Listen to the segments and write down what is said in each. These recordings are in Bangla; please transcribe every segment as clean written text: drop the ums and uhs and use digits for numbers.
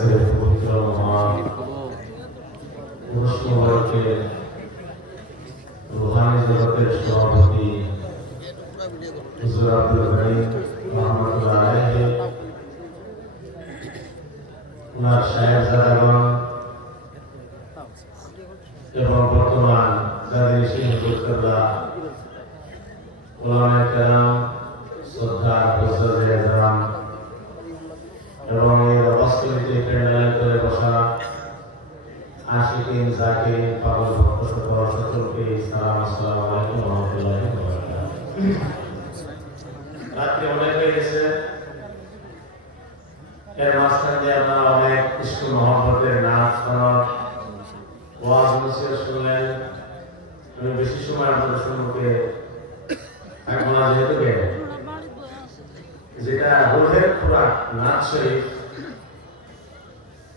আজকের পবিত্র মহান পুরস্কারকে রুহানি জগতের সভাপতি হুজুর আব্দুল গনি রহমাতুল্লাহ আলাইহি, ওনার সাহেবজাদাগণ এবং বর্তমান যাদের শিক্ষকরা ওলামায়ে কেরাম, শ্রদ্ধা বুজুর্গে আযম এবং এই অবস্থিতে প্যান্ডেলে করে বসা আশিকিন জাকির পাগল ভক্ত সকলকে সালাম, আসসালামু আলাইকুম ওয়া রাহমাতুল্লাহি ওয়া বারাকাতুহু। রাত্রি অনেক হয়ে গেছে, এর মাঝখান দিয়ে আপনারা অনেক ইশক মহব্বতের নাচ গান ওয়াজ নসিহত শুনলেন। আমি বেশি সময় আপনাদের সম্মুখে থাকবো না, যেহেতু যেটা রোহের খোরাক নাচ শরীফ,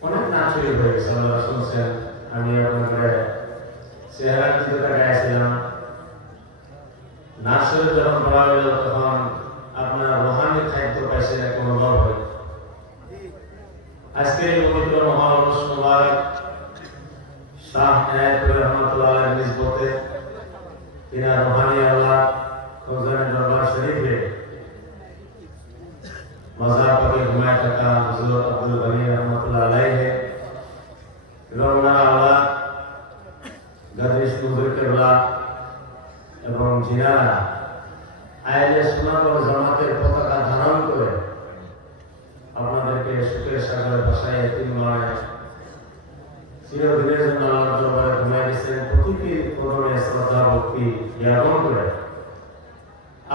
অনেক নাচ শরীফ হয়ে গেছে। আপনারা শুনছেন, আমি আপনাদের চেহারা চিত্রটা গাইছিলাম। নাচ শরীফ যখন পড়া হইল তখন আপনারা রোহানি খাদ্য পাইছেন, এক অনুভব হয়। আজকে এই পবিত্র মহাপুরুষ মুবারক শাহ এনায়েতুর রহমাতুল্লাহ আলাইহির নিসবতে তিনার রোহানি আওলাদ ফৌজানি দরবার শরীফে মাজার পাকে ঘুমায় থাকা হুজুর আব্দুল গনি রহমাতুল্লাহ আলাইহি এবং ওনার আওলাদ গাজী হুজুর কেবলা এবং জিনারা আইলে সুন্নাত ওয়াল জামাতের পতাকা ধারণ করে আপনাদেরকে সুখের সাগরে ভাসায় এতিমখানায় চিরদিনের জন্য আল্লাহর দরবারে ঘুমায় দিয়েছেন। প্রতিটি কদমে শ্রদ্ধা ভক্তি জ্ঞাপন করে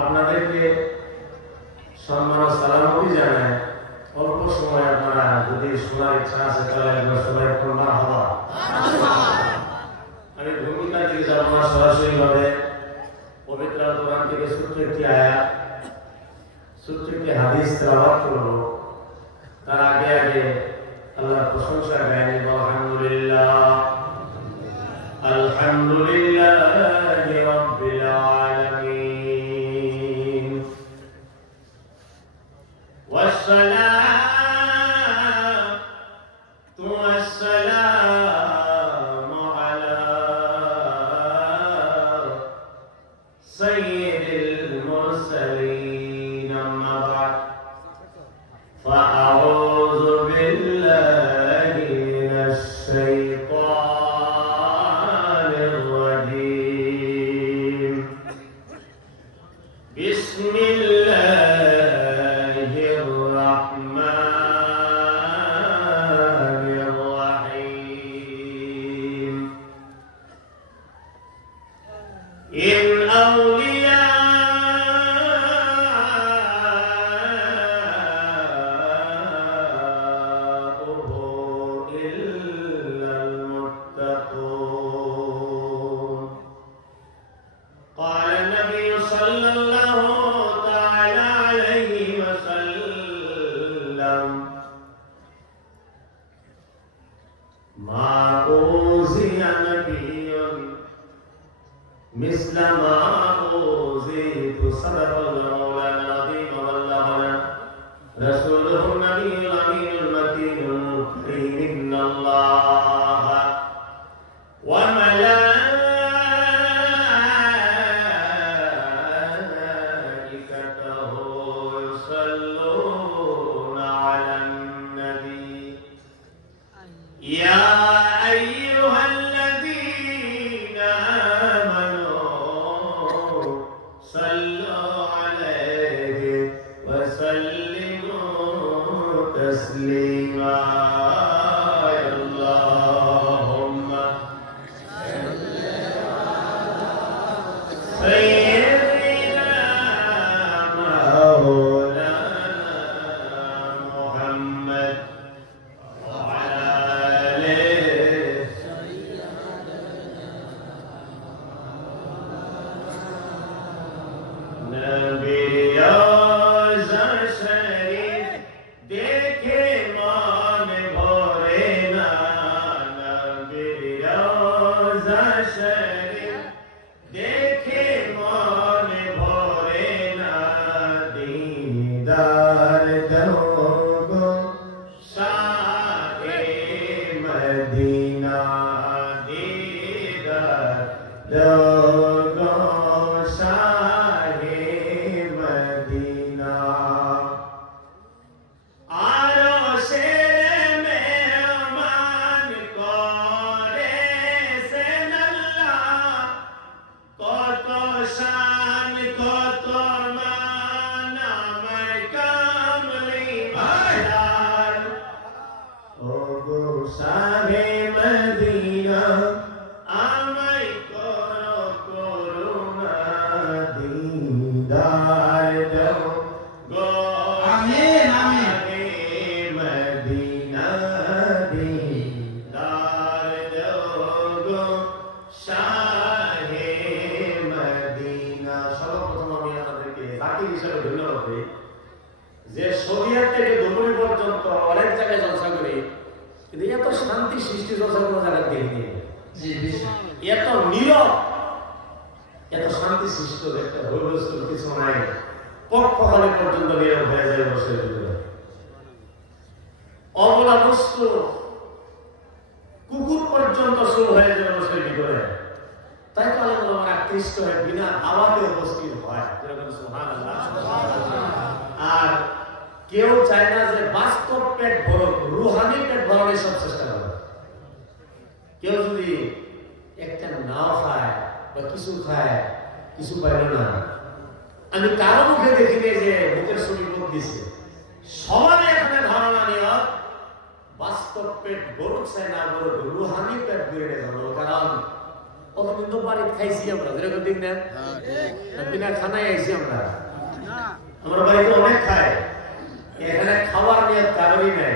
আপনাদেরকে সম্মান ও সালামতি জানায়। অল্প সময় আপনারা যদি শোনার ইচ্ছা আছে তাহলে একবার সবাই করবার হওয়া। আমি ভূমিকার দিকে যাব না, সরাসরি ভাবে পবিত্র কোরআন থেকে ছোট্ট একটি আয়াত, ছোট্ট একটি হাদিস তেলাওয়াত করব। তার আগে আগে আল্লাহর প্রশংসা গাই নিব। আলহামদুলিল্লাহ, আলহামদুলিল্লাহি রাব্বিল আলামিন, ওয়াসসালাতু ওয়াসসালামু আলা সাইয়্যিদিল মুরসালিন, আম্মা বা'দ, ফাআউযু বিল্লাহি মিনাশ শাইতানির রাজীম। বিসমিল্লাহির রাহমানির রাহিম। ইন আউলিয়া قال النبي صلى الله تعالى عليه وسلم ما أوذي نبي مثل ما أوذيت، صدق مولانا العظيم وبلغنا رسوله النبي الأمين المتين المكرم. إن الله وملائكته يصلون على النبي يا أيها الذين آمنوا صلوا عليه وسلموا تسليما. اللهم سيدنا مولانا محمد وعلى آله نبي रोज़ा शरीफ देखे मान শরিয়ত থেকে ধুবড়ি পর্যন্ত অনেক জায়গায় জলসা করি, কিন্তু এত শান্তি সৃষ্টি জলসা কোনো জায়গায় দেখিনি। এত নীরব, এত শান্তি সৃষ্টি একটা হইবস্তুর কিছু নাই, পক্ষকালে পর্যন্ত নীরব হয়ে যায় বসে ভিতরে। অবলা বস্তু কুকুর পর্যন্ত শুরু হয়ে যায় বসে ভিতরে। তাই তো আল্লাহ আকৃষ্ট হয়ে বিনা আওয়াজে উপস্থিত হয়। আর কেউ চায় না যে বাস্তব পেট ভরক, রুহানি পেট ভরণের সব চেষ্টা করে। কেউ যদি একটা নাও খায় বা কিছু খায়, কিছু পাইল না, আমি কারো মুখে দেখিনি যে মুখের ছবি দিছে। সমানে এখানে ধারণা নেওয়া বাস্তব পেট গরুক চাই না, গরু রুহানি পেট বেড়ে যাবো। কারণ কতদিন তো বাড়িতে খাইছি আমরা, যেরকম দিন না বিনা খানায় আইছি আমরা। আমার বাড়িতে অনেক খায়, এখানে খাওয়ার নিয়ে কারণই নাই।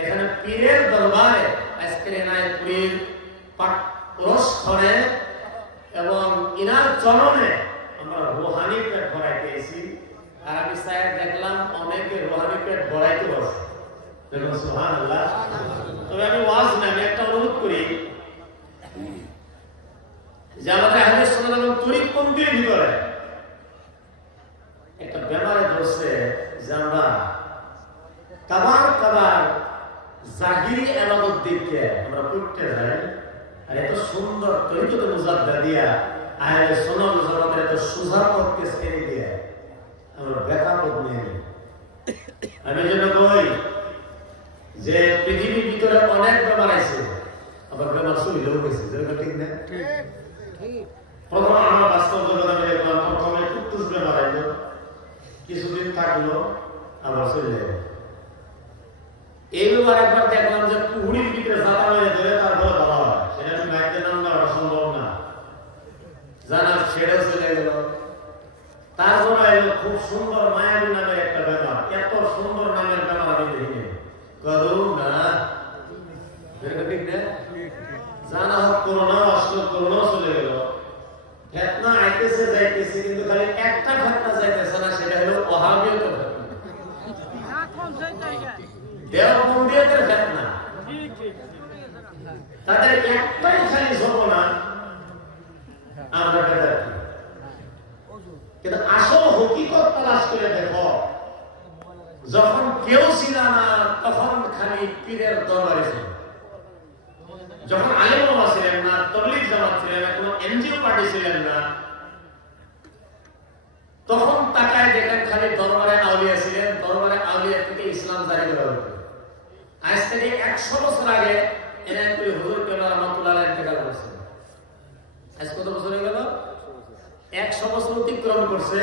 এখানে পীরের দরবারে আজকের এনায়তপুরীর পুরস্কারে এবং ইনার চরণে আমরা রুহানি পেট ভরাইতে এসেছি। আর আমি স্যার দেখলাম অনেকে রুহানি পেট ভরাইতে বসে। সুবহানাল্লাহ। তবে আমি ওয়াজ না, আমি একটা অনুরোধ করি যে আমাদের আহলে সুন্নাত এবং তরিকপন্থীর ভিতরে একটা ব্যাপারে ধরছে যে আমরা কাবার জাহিরি ইবাদত দিকে আমরা করতে যাই। আর এত সুন্দর তরিকত মুজাদ্দাদিয়া আহলে সুন্নাত ওয়াল জামাতের এত সোজা পথকে ছেড়ে দিয়ে আমরা বেকা পথ নিয়ে নিই। আমি যেন কই যে পৃথিবীর ভিতরে অনেক ব্যাপার আছে, আবার ব্যাপার সুবিধাও গেছে, যেরকম ঠিক না? প্রথমে আমার বাস্তব জগতে দেখলাম, প্রথমে টুকটুস ব্যাপার আইলো, কিছুদিন থাকলো আবার চলে যাবে। এই ব্যাপার একবার দেখলাম যে পুহুড়ির ভিতরে জাতা হয়ে ধরে তারপরে বলা হয়, সেটা আমি বাইতে নাম দেওয়া সম্ভব না, জানার ছেড়ে চলে গেল। তারপরে এলো খুব সুন্দর মায়াবী নামের একটা ব্যাপার। এত সুন্দর নামের ব্যাপার আমি দেখিনি। করুণা, ঠিক না? জানা হোক করোনা আসলো, করোনা চলে গেল। ফেতনা আইতেছে যাইতেছে, কিন্তু খালি একটা ফেতনা যাইতেছে না, সেটা হলো ওয়াহাবিয়ত ফেতনা, দেওবন্দিয়তের ফেতনা। তাদের একটাই খালি ঝগড়া আমরা বেদাতি। কিন্তু আসল হকিকত তালাশ করে দেখো, যখন কেউ ছিল না তখন খালি পীরের দরবারে ছিল। যখন আলেম ওলামা ছিলেন না, তাবলীগ জামাত ছিলেন না, কোনো এনজিও পার্টি ছিলেন না, তখন তাকায় দেখেন খালি দরবারে আউলিয়া ছিলেন। দরবারে আউলিয়া থেকে ইসলাম জারি করা হতো। আজ থেকে 100 বছর আগে এনায়তপুরী হুজুর কেবলা রহমাতুল্লাহ আলাইহি ইন্তেকাল করেছেন। আজ কত বছর হয়ে গেল? 100 বছর অতিক্রম করছে।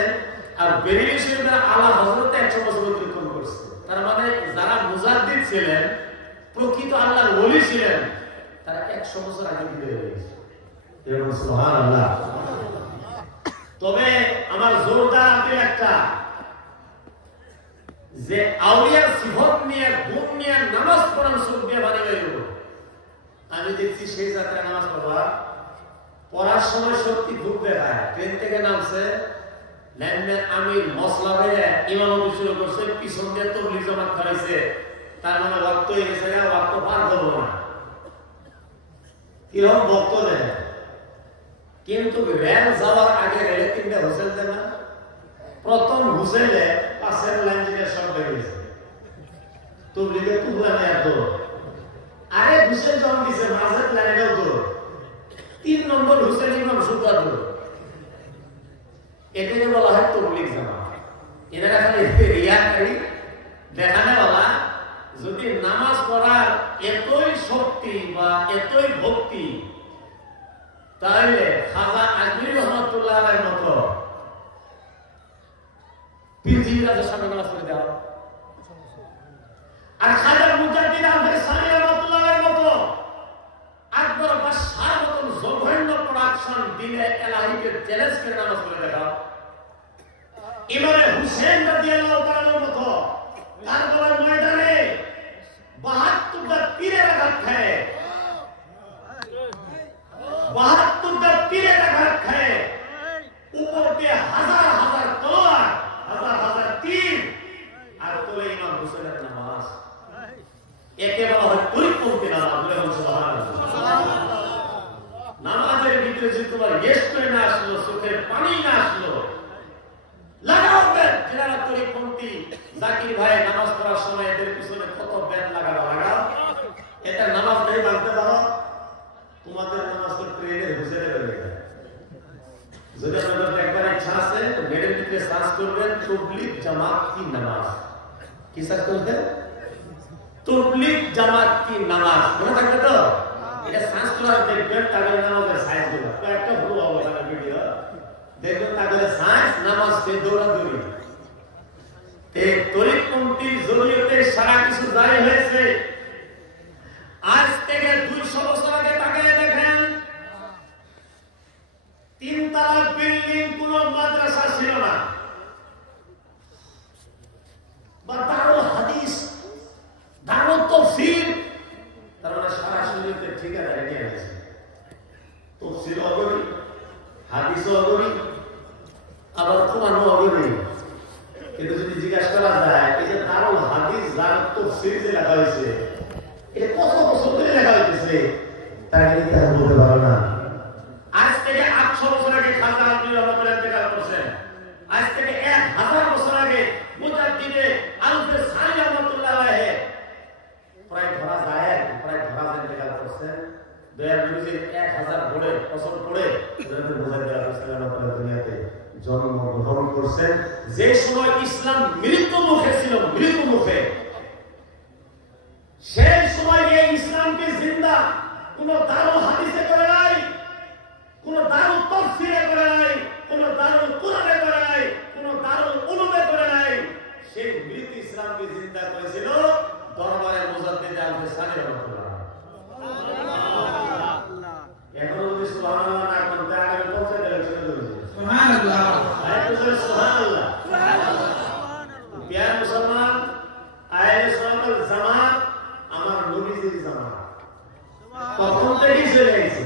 আর বেরেলী শরীফের আলা হযরত 100 বছর অতিক্রম করছে। তার মানে যারা মুজাদ্দিদ ছিলেন, প্রকৃত আল্লাহর ওলি ছিলেন, তারা 100 বছর আগে বিদায় হয়ে গেছে। সুবহানাল্লাহ। তবে আমার জোরদার আপিল একটা, যে আউলিয়ার সিফত নিয়ে, গুণ নিয়ে নামাজ পড়ান সুখ দিয়ে বানিয়ে গেল। আমি দেখছি সেই যাত্রায় নামাজ পড়ার সময় সত্যি খুব দেখায়। ট্রেন থেকে নামছে, আমির মশলা বেড়ে ইমামতি শুরু করছে, পিছন দিয়ে তাবলীগ জামাত খাইছে। তার মানে ওয়াক্ত হয়ে গেছে, ওয়াক্ত পার করবো না, কিরকম বক্ত দেয়। কিন্তু রেল যাওয়ার আগে রেলে 3টা হুসেল দেয় না। প্রথম হুসেলে পাশের লাইন থেকে সব বেরিয়েছে, তাবলীগের কুকুরানে এত। আরে হুসেল যখন দিছে মাঝের লাইনেও তো 3 নম্বর হুসেল ইমাম সুদ্দা দূর। এটাকে বলা হয় তাবলীগ জামাত। এনারা খালি রিয়াকারী দেখানে বলা। যদি নামাজ পড়ার এতই শক্তি বা এতই ভক্তি, তাহলে খাজা আজমির রহমাতুল্লাহ আলাইহির মতো পৃথিবীর রাজা সামনে নামাজ পড়ে দাও। আর খাজা মুজাদ্দিদ আহমদ সানি রহমাতুল্লাহ আলাইহির মতো আকবর বাদশাহর মতো জঘন্য প্রোডাকশন দিলে এলাহিকে চ্যালেঞ্জ করে নামাজ পড়ে দেখাও। ইমামে হুসেন রাদিয়াল্লাহু তাআলার মতো কারবালার ময়দানে 72টা তীরের আঘাত খায়, 72টা তীরের আঘাত খায়, উপর দিয়ে হাজার হাজার তলোয়ার, হাজার হাজার তীর, হুসেনের নামাজ, একে বলা হয় তরিকপন্থী নামাজ। নামাজের ভিতরে যদি তোমার গেস্টে না আসলো, চোখের পানি না আসলো, লাগাও ব্যাট। যারা তরিকপন্থী জাকির ভাই নামাজ পড়ার সময় এদের পিছনে কত ব্যাট লাগানো, লাগাও। এটা নামাজ নেই মানতে পারো, তোমাদের নামাজ তো ট্রেনের হুসেনে বেড়ে যায়। যদি আপনাদের একবার ইচ্ছা আছে নেটের ভিতরে সার্চ করবেন তবলিগ জামাত কি নামাজ। কি সার্চ করবেন? তবলিগ জামাত কি নামাজ, মনে থাকবে তো? এটা সার্চ করার দেখবেন তাদের নামাজের সাইজ গুলো একটা ভুল অবস্থানের ভিডিও দেখবেন, তাদের সাইজ নামাজ সে দৌড়াদৌড়ি। তরিকপন্থীর জড়িয়ে সারা কিছু জারি হয়েছে। আজ থেকে 200 বছর আগে তাকিয়ে দেখেন, 3 তলা বিল্ডিং কোন মাদ্রাসা ছিল না, বা দারুল হাদিস, দারুল তাফসীর, তার মানে সারা শরীয়তে ঠিকাদারি নিয়ে আছে। তাফসীর অগরি, হাদিস অগরি, আবার কোরআন অগরি। কিন্তু যদি জিজ্ঞাসা করা যায় এই যে দারুল হাদিস, দারুল তাফসীর যে লেখা হয়েছে, এটা কত বছর ধরে লেখা হইতেছে, তাই তারা বলতে পারো না। আজ থেকে 800 বছর আগে খাজা আলী রহমাতুল্লাহ ইন্তেকাল করেছেন। আজ থেকে 1000 বছর আগে মুজাদ্দিদে আলফে সানি রহমাতুল্লাহ আলাইহি প্রায় ধরা যায় ইন্তেকাল করেছেন। দয়ার নবীজি 1000 বছর পরে মুজাদ্দিদ আলফে রহমাতুল্লাহ দুনিয়াতে জন্মগ্রহণ করেছেন। যে সময় ইসলাম মৃত্যু মুখে ছিল, মৃত্যু মুখে, সেই সময় এই ইসলামকে জিন্দা কোন দারুল হাদিসে করে নাই, কোন দারুল তাফসীরে করে নাই, কোন দারুল কুরআনে করে নাই, কোন দারুল উলুমে করে নাই। সেই মৃত ইসলামকে জিন্দা করেছিল দরবারে মুজাদ্দিদ আলফে সানি রাহমাতুল্লাহ। এখন যদি সুবহানাল্লাহ না করতে আগে পৌঁছে গেলে চলে যাবে। সুবহানাল্লাহ, আয়াত সুবহানাল্লাহ। প্রিয় মুসলমান, আয়াত সুবহানাল জামাত আমার নবীজির জামাত তখন থেকেই চলে গেছে,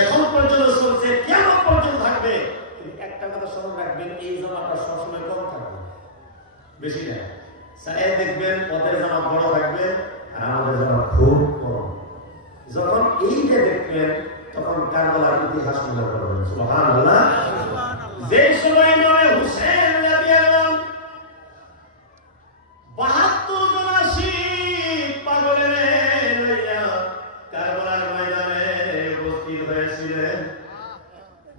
এখন পর্যন্ত চলছে, কিয়ামত পর্যন্ত থাকবে। একটা কথা স্মরণ রাখবেন, এই জামাতটা সবসময় কম থাকবে, বেশি না। সাহেব দেখবেন ওদের জামাত বড় থাকবে আর আমাদের জামাত খুব কম। যখন এইটা দেখবেন তখন কারবালার ইতিহাস মনে করবেন। সুবহানাল্লাহ। যে সময় ইমাম হুসেন রাদিয়াল্লাহু আনহু 72 জন শহীদ পাগলের কারবালার ময়দানে উপস্থিত হয়েছিলেন,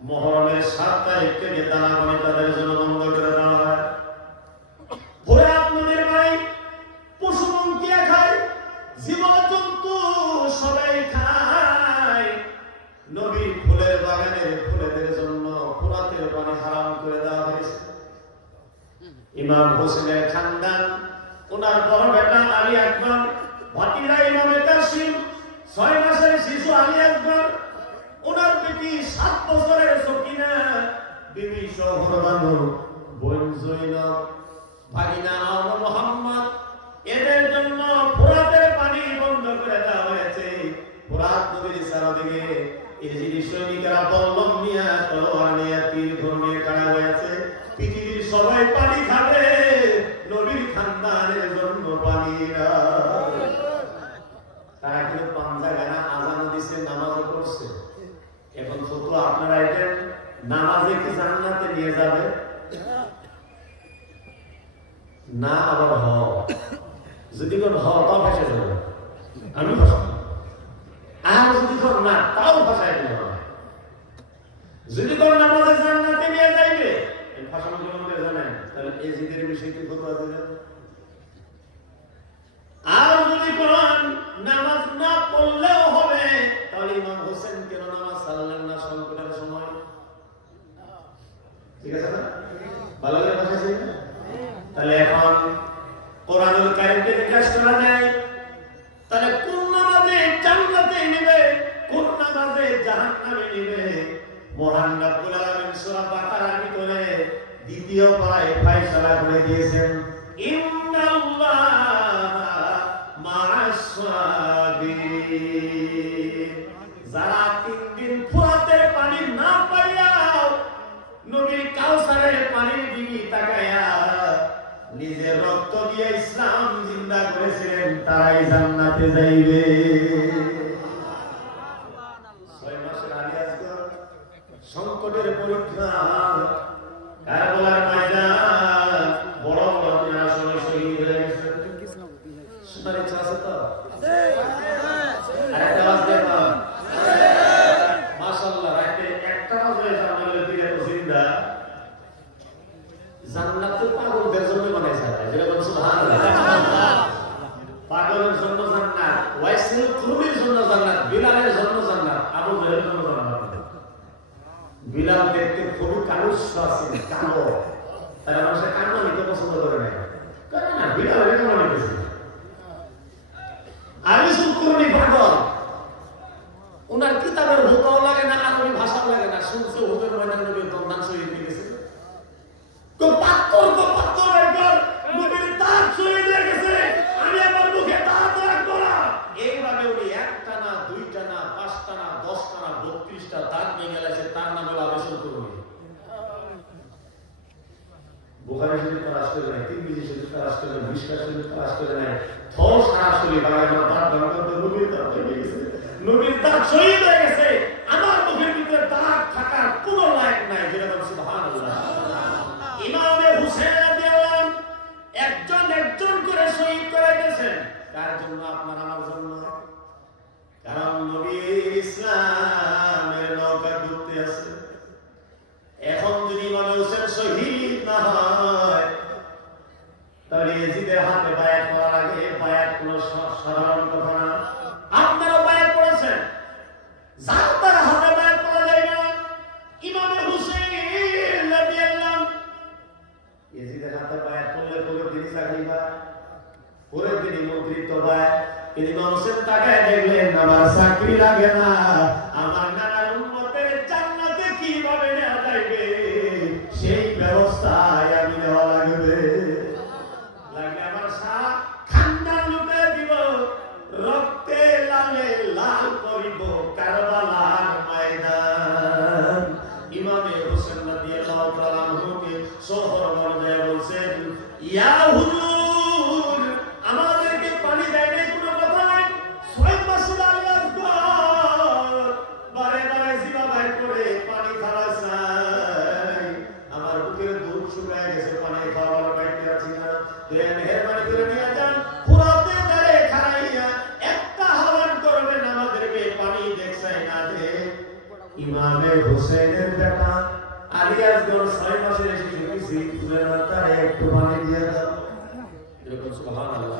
মুহররমের 7 তারিখ থেকে দানাপানি তাদের জন্য বন্ধ করে দেওয়া হয়। ভোরে আপনাদের ভাই পশু পঙ্খিয়া খায়, জীবজন্তু সবাই খায়। নবীর ফুলের বাগানের ফুলেদের জন্য ফুরাতের পানি হারাম করে দেওয়া হয়েছে। ইমাম হোসেনের খানদান, ওনার বড় বেটা আলী আকবর, ভাতিরা ইমামে কাসিম, 6 মাসের শিশু আলী আকবর, ওনার বেটি 7 বছরের সকিনা বিবি শহরবানু, বোন জৈনব, ভাগিনা আওয়াজ মোহাম্মদ, এদের জন্য ফোরাতের পানি বন্ধ করে দেওয়া হয়েছে। ফোরাত নদীর চারদিকে ইহুদি সৈনিকেরা বল্লম নিয়ে, তলোয়ার নিয়ে, তীর ধনুক খাড়া হয়েছে। পৃথিবীর সবাই পানি খাবে, নবীর খানদানের জন্য পানি না। তারা কিন্তু পাঞ্জা গানা আজান দিছে, নামাজও পড়ছে। এখন শুধু আপনারা এটা নামাজে কি জান্নাতে নিয়ে যাবে না, আবার হ যদি কোন হ তাও ফেসে যাবে, আমি আর যদি কোন না তাও ভাষায় দিতে হবে। যদি কোন নামাজে জান্নাতে নিয়ে যাইবে ভাষা মধ্যে জানেন, তাহলে এই জিদের বিষয়ে কি ফতোয়া দেবেন? আর যদি কোন নামাজ না পড়লেও হবে, তাহলে ইমাম হোসেন কেন নামাজ সারলেন না সংকটের সময়? ঠিক আছে না? ভালো করে বুঝেছি? তাহলে এখন কোরআনুল কারীমকে জিজ্ঞাসা করা যায়, তাহলে কোন নামাজে জান্নাতে নিবে, কোন নামাজে জাহান্নামে নিবে? মহান রব্বুল আলামিন সূরা বাকারার ভিতরে দ্বিতীয় পারায় ফয়সালা করে দিয়েছেন, ইন্নাল্লাহা মা'আস সাবিরিন। যারা 3 দিন ফুরাতের পানি না পাইয়া নবীর কাউসারের পানির দিকে তাকায়া নিজের রক্ত দিয়ে ইসলাম জিন্দা করেছিলেন তারাই জান্নাতে যাইবে। 6 মাসের আলী আসগর সংকটের পরীক্ষা, কারবালার ময়দান, বড় বড় আসলে শহীদ হয়ে গেছে। শোনার ইচ্ছা আছে তো? আরেকটা আওয়াজ দেন না। মাশাআল্লাহ, একটা আওয়াজ হয়ে জান্নাতের দিকে তো জিন্দা। জান্নাতে পাগলদের জন্য বানাইছে, যেটা বলছে সুবহানাল্লাহ। পাগলের জন্য জান্নাত, ওয়াইসিল কুরুমির জন্য জান্নাত, বিলালের জন্য জান্নাত, আবু জাহেলের জন্য জান্নাত। বিলাল দেখতে খুবই কালুষ্য আছে, কালো। তারা মানুষের কান্না নিতে পছন্দ করে না, কারণ না বিলালের কান্না নিতেছে। আবিসুল কুরুমি পাগল, ওনার কিতাবের হুকাও লাগে না, আরবি ভাষাও লাগে না, শুনছে হুকের ময়দানে নবী দন্দান শহীদ হয়ে গেছে। তো পাত্তর একবার নবীর দাঁত শহীদ হয়ে গেছে, আমি আমার মুখে দাঁত রাখবো না। এইভাবে উনি 1টা না 2টা না 5টা না 10টা না 32টা দাঁত ভেঙে গেছে। তার নাম হলো আবিসুল কুরুমি। বুখারী শরীফ তালাশ করে নাই, তিরমিজি শরীফ তালাশ করে নাই, মিশকাত শরীফ তালাশ করে নাই, সরাসরি বাংলার দাঁত ভাঙতে নবীর দাঁত ভেঙে গেছে, নবীর দাঁত শহীদ হয়ে গেছে। আমার মুখের ভিতরে দাঁত থাকার কোনো লায়ক নাই, যেটা বলছে সুবহানাল্লাহ। ইমামে হুসেন রাদিয়াল্লাহু একজন একজন করে শহীদ করে গেছেন। কার জন্য? আপনার আমার জন্য। কারণ নবীর ইসলামের নৌকা ডুবতে আছে। এখন যদি ইমামে হুসেন শহীদ না হয়, তাহলে ইয়াজিদের হাতে বায়াত করার আগে, বায়াত কোনো সাধারণ কথা না। আপনারা বায়াত করেছেন, যার তার হাতে বায়াত করা যায় না। ইমামে হুসেন রাদিয়াল্লাহু ইয়াজিদের হাতে বায়াত করলে পরের দিনই চাকরি পায়, পরের দিনই মন্ত্রিত্ব পায়। কিন্তু ইমাম হোসেন তাকায় দেখলেন আমার চাকরি লাগে না, আমার নানার উম্মতের জান্নাতে কিভাবে নেওয়া যাবে সেই ব্যবস্থায় আমি নেওয়া লাগবে। লাগে আমার শাহ খান্দান লুটে দিব, রক্তে লালে লাল করিব কারবালার ময়দান। ইমামে হোসেন রাদিয়াল্লাহু তাআলা আনহুকে শহর মর্যাদা বলছেন, ইয়া হুজুর, আমাদেরকে পানি দেয় না কোনো কথা নাই। 6 মাসের আলী আসগর বারে বারে জিবা বাইর করে পানি খাওয়া চাই। আমার বুকের দুধ শুকায় গেছে, পানি খাওয়ার পাইতে আছি না। দয়া মেহেরবানি করে নিয়ে যান, ফুরাতে দাঁড়ে খাইয়া একটা হাওয়ান করবেন, আমাদেরকে পানি দেখছাই না দে। ইমামে হোসেনের বেটা আলী আসগর 6 মাসের এসে শুনেছি, তুলে না তারে একটু পানি দিয়ে দাও। এরকম সুবহানাল্লাহ।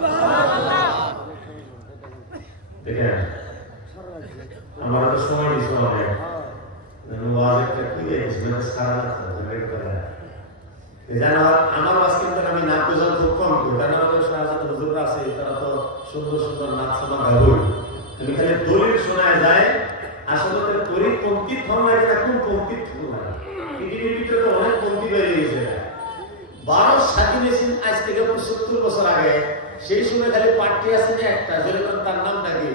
দেখেন আমার তো সময় দিছে অনেক, ওয়াজটা কি হয়েছে সারা রাত ধরে করে। জানো আমার ওয়াজ কিন্তু আমি নাচ গান খুব কম করি, কারণ আমাদের শাহজাদ হুজুররা আছে, তারা তো সুন্দর সুন্দর নাচ শোনা গাবই। আমি খালি দলিল শোনায় যায়, আসলে তরিক পঙ্ক্তি ফর্ম লাগে না, কোন পঙ্ক্তি ফর্ম লাগে। পৃথিবীর ভিতরে তো অনেক পঙ্ক্তি বেরিয়ে গেছে। ভারত স্বাধীন হয়েছেন আজ থেকে ৭০ বছর আগে, সেই সময় খালি পার্টি আছে না একটা, যেরকম তার নামটা কি,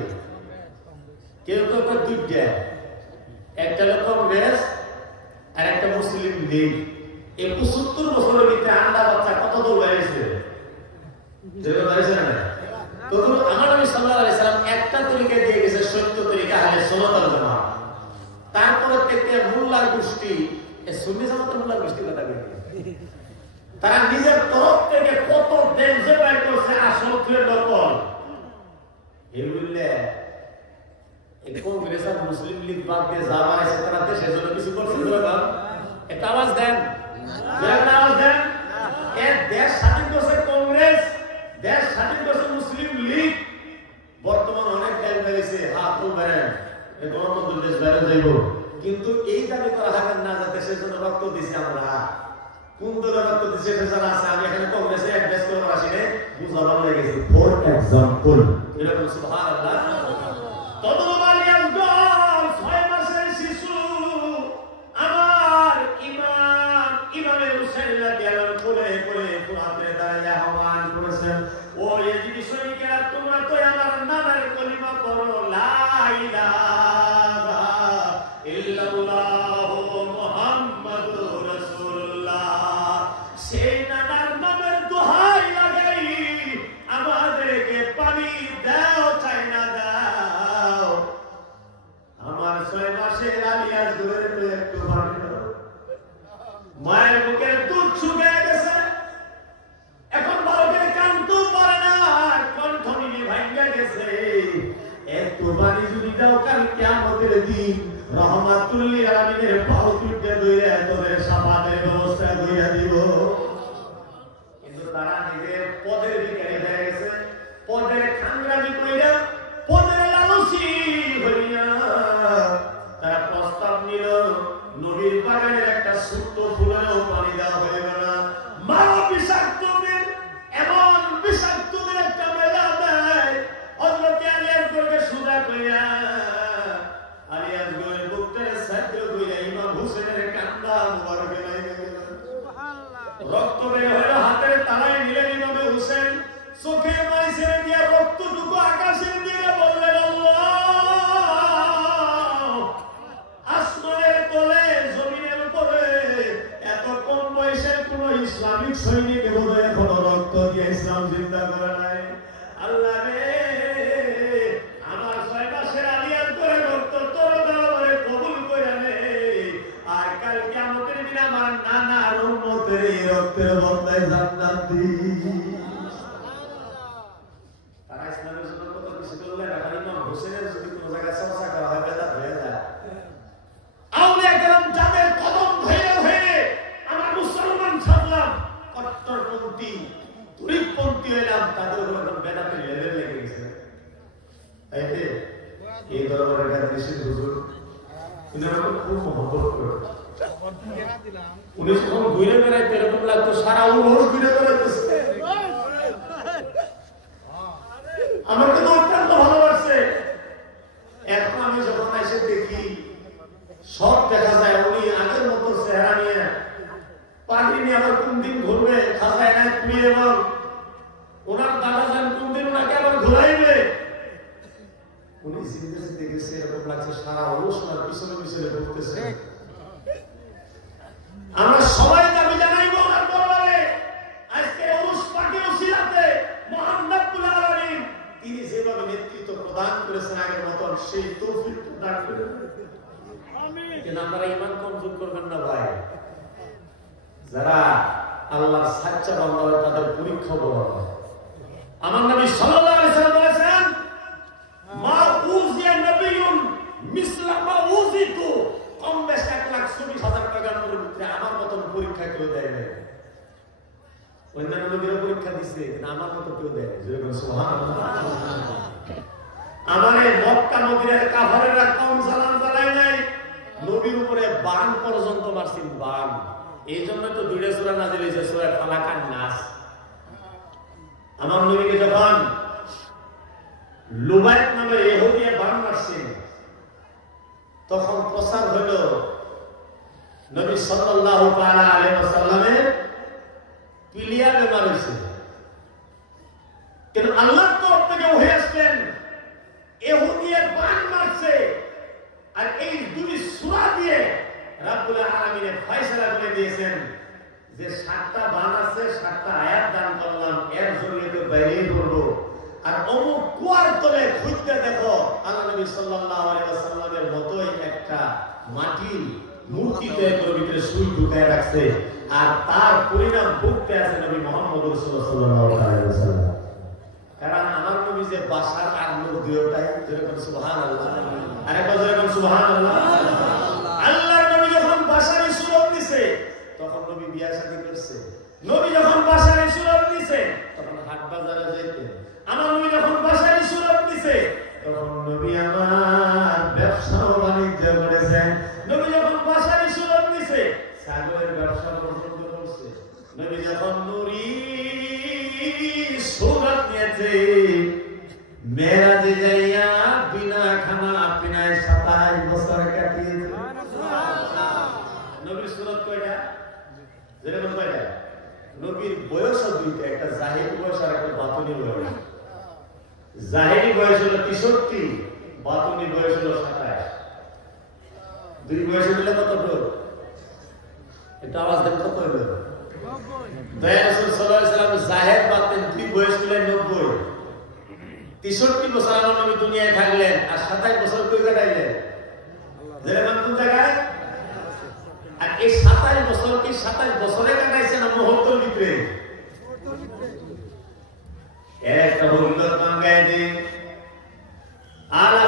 কেউ কেউ 2টা, একটা হলো কংগ্রেস আর একটা মুসলিম লীগ। এই ৭০ বছরের ভিতরে আন্ডা বাচ্চা কত দৌড় বেড়েছে, তখন আমার নবী সাল্লাল্লাহু আলাইহি সাল্লাম একটা তরিকা দিয়ে গেছে, সত্য তরিকা আহলে সুন্নাত ওয়াল জামাত। তারপরে থেকে মোল্লার গোষ্ঠী, এই সুন্নি জামাতের মোল্লার গোষ্ঠী কথা বলি, তারা নিজের তরফ থেকে কত দেশ যে বাইর করছে আসল তুলে দখল। এই বললে এই কংগ্রেস আর মুসলিম লীগ বাদ দিয়ে যা বানাইছে তারা দেশের জন্য কিছু করছে না। একটা আওয়াজ দেন, আওয়াজ দেন। এর দেশ স্বাধীন করছে কংগ্রেস, দেশ স্বাধীন করছে মুসলিম লীগ। বর্তমান অনেক দেশ বেরিয়েছে, হাত বেড়েন গণতন্ত্র দেশ বেড়ে যাইব, কিন্তু এই দাবি করা হবে না যে দেশের জন্য রক্ত দিছি আমরা। কোন দলের রক্ত দিচ্ছে সেটা আছে, আমি এখানে কংগ্রেসে অ্যাড্রেস করে আসিনি, বুঝাবার লেগেছি। ফর এক্সাম্পল এরকম সুবহানাল্লাহ। তদরূপ আলী আসগর 6 মাসের শিশু আমার ইমামে হুসেন রাদিয়াল্লাহু কোলে কোলে ফুরাতে দাঁড়িয়ে আহ্বান করেছেন, ও ইয়াজিদি সৈনিকেরা, তোমরা তো আমার নানার কলিমা পড়ো, লা ইলাহা ইল্লাল্লাহু মুহাম্মাদুর রাসূলুল্লাহ। সেই নানার নামের দোহাই পানি যদি দাও কাল কিয়ামতের দিন রহমাতুল লিল আলামিনের পাও দুইটা ধরে তোদের সাফাতের ব্যবস্থা কইরা দিব। কিন্তু তারা নিজের পদের ভিখারি হয়ে গেছে, পদের খাংরামি কইরা, পদের লালসী হইয়া তারা প্রস্তাব নিল নবীর বাগানের একটা ছোট্ট ফুলেরও পানি দেওয়া হয়ে গেল না। মারো বিষাক্তদের, এমন বিষাক্তদের একটা মেলা দেয়। হযরত আলিয়াসগড়কে সুদা কইয়া আলিয়াসগড়ের বুকটারে ছাত্র কইয়া ইমাম হোসেনের কান্দা মুবারকে লাগে গেল। রক্ত বের হয়ে হাতের তালায় নিলেন ইমাম হোসেন, চোখে পানি ছেড়ে দিয়ে রক্তটুকু আকাশের দিকে বললেন আল্লাহ। আসমানের তলে জমিনের উপরে এত কম বয়সে কোন ইসলামিক সৈনিক বোধহয় এখনো রক্ত দিয়ে ইসলাম জিন্দা করে নাই। আল্লাহ রে, আমার 6 মাসের আলিয়াসগড়ে রক্ত তোর দরবারে কবুল করে নে। আর কাল কিয়ামতের দিন আমার নানার উম্মতের এই রক্তের বদলায় জান্নাত দি। তারা ইসলামের জন্য কত কিছু করলেন, আর ইমাম হোসেনের যদি কোনো জায়গায় চর্চা করা হয় বেদাত হয়ে যায়। আউলিয়া কেরাম যাদের কদম ধরে হয়ে আমরা মুসলমান ছাড়লাম, কট্টরপন্থী তুরিকপন্থী হইলাম, তাদের উপর এখন বেদাতের লেভেল লেগে গেছে। তাইতে এই দরবারের গাদ্রিসির হুজুর উনারা খুব মহব্বত করে, উনি যখন ঘুরে বেড়াইতে এরকম লাগতো সারা উলস ঘুরে বেড়াইতেছে। আমাকে তো অত্যন্ত ভালো লাগছে। এখন আমি যখন এসে দেখি সব দেখা যায়, উনি আগের মতো চেহারা নিয়ে পাগড়ি নিয়ে আবার কোন দিন ঘুরবে, খাজায় না কুড়িয়ে, এবং ওনার দাদা যান কোন দিন ওনাকে আবার ঘুরাইবে। উনি চিন্তা চিন্তে গেছে, এরকম লাগছে সারা অলস ওনার পিছনে পিছনে ঘুরতেছে। আমরা সবাই দাবি জানাইব ওনার দরবারে আজকে উরুস পাকের উসিলাতে মহান রব্বুল আলামিন তিনি যেভাবে নেতৃত্ব প্রদান করেছেন আগের মতন সেই তৌফিক দান করেন। কিন্তু আপনারা ঈমান কমজোর করবেন না ভাই। যারা আল্লাহর সাচ্চা বান্দা হয় তাদের পরীক্ষা বড় হয়। আমার নবী সাল্লাল্লাহু আলাইহি ওয়াসাল্লাম বলেছেন, মা উযিয়া নবিয়্যুন মিসলা মা উযিতু, কম বেশ 1,24,000 টাকার ভিতরে আমার মতন পরীক্ষা কেউ দেয় না। অন্যান্য নবীরা পরীক্ষা দিচ্ছে, কিন্তু আমার মতো কেউ দেয় না। যেরকম সুবহানাল্লাহ। আমারে মক্কা মদিনার কাফেররা কম সালাম জানায় নাই, নবীর উপরে বান পর্যন্ত মারছেন, বান। এই জন্য তো 2টা সূরা নাযিল হয়েছে, সূরা ফালাক আর নাস। আমার নবীকে যখন লুবাইত নামে ইহুদিয়া বান মারছেন, তখন প্রচার হলো নবী সাল্লাল্লাহু তাআলা আলাইহি ওয়াসাল্লামের পিলিয়া বেমার হয়েছে। কিন্তু আল্লাহর তরফ থেকে হয়ে আসলেন ইহুদিয়া বান মারছে, আর এই 2 সূরা দিয়ে রব্বুল আলামিন ফয়সালা করে দিয়েছেন যে 7টা বান আছে, 7টা আয়াত দান করলাম, এর জরিয়তে বাইরে করব। আর অমুক কুয়ার তলে খুঁজতে দেখো আল্লাহ নবী সাল্লাল্লাহু আলাইহি ওয়াসাল্লামের মতোই একটা মাটির মূর্তি তৈরি করে ভিতরে সুই ঢুকায় রাখছে, আর তার পরিণাম ভুগতে আছে নবী মুহাম্মদ রাসূলুল্লাহ সাল্লাল্লাহু আলাইহি ওয়াসাল্লাম। কারণ আমার নবী যে বাশার আর নূর দুইটাই, যেরকম সুবহানাল্লাহ, আরেকবার যেরকম সুবহানাল্লাহ। আল্লাহর নবী যখন বাশারি সুরত দিছে তখন নবী বিয়া শাদী করছে। নবী যখন বাশারি সুরত দিছে তখন হাট বাজারে যাইতেন। আমার নবী যখন বাশারি সুরত দিছে তখন নবী আমার ব্যবসা বাণিজ্য করেছেন। নবী যখন বাশারি সুরত দিছে ছাগলের ব্যবসা পর্যন্ত করছে। নবী যখন নূরি সুরত নিয়েছে মেরাজে যাইয়া বিনা খানা পিনায় 27 বছর কাটিয়েছে। নবীর সুরত কয়টা? যেরকম কয়টা? নবীর বয়স 2টা, একটা জাহিরি বয়স আর একটা বাতুনি বয়স। জাহিরি বয়স হলো 63, বাতুনি বয়স হলো 27। 2 বয়স মিলে কত হলো? এটা আওয়াজ দেন কত হলো? দয়া রাসূল সাল্লাল্লাহু আলাইহি ওয়াসাল্লাম জাহের বাতেন 2 বয়স মিলে 90। 63 বছর আমার নবী দুনিয়ায় থাকলেন, আর 27 বছর কই কাটাইলেন? যেরকম কোন জায়গায়? আর এই 27 বছর কি 27 বছরে কাটাইছে না মুহূর্তের ভিতরে? একটা হুল্লোড় বাঙ্গায় দিন। আল্লাহ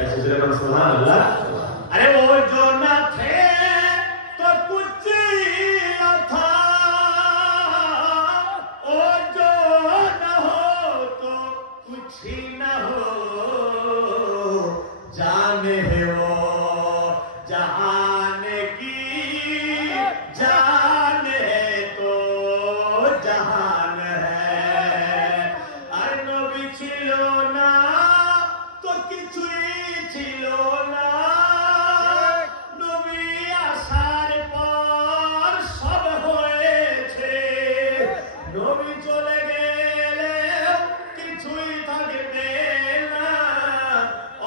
ऐसे जरा सुभान अल्लाह। अरे वो जो ना थे तो कुछ न था, वो जो न हो तो कुछ ही न हो, जाने है वो जहान की जान है तो जहान है। আর নবী ছিল না তো কিছুই ছিল না, নবী আসার পর সব হয়েছে। নবী চলে গেলে কিছুই থাকবে না,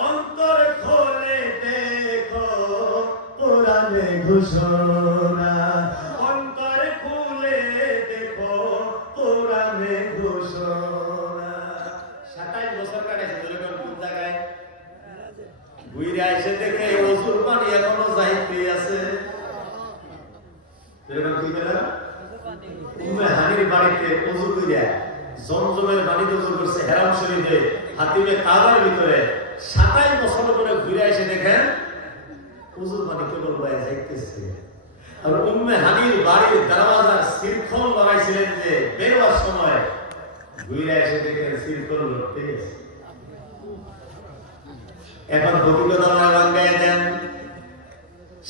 অন্তর খোলে দেখো কোরআনে ঘোষণা, অন্তর খুলে দেখো কোরআনে ঘোষণা। 27 বছর কাটাইছে যখন কোন জায়গায় ঘুরে এসে দেখে ওজুর পানি এখনো যাইতে আছে। এরকম কি বলে উম্মে হানির বাড়িতে ওযু করে জমজমের পানিতে ওযু করছে হেরাম শরীফে হাতিমে কাবার ভিতরে 27 বছর পরে ঘুরে এসে দেখেন ওযুর পানি কেবল বয়ে যাইতেছে। আর উম্মে হানির বাড়ির দরওয়াজার শৃঙ্খল লাগাইছিলেন যে বের হওয়ার সময় ঘুরে এসে দেখেন শৃঙ্খল লড়তে আছে। এখন অভিজ্ঞতা লাগাইয়া দেন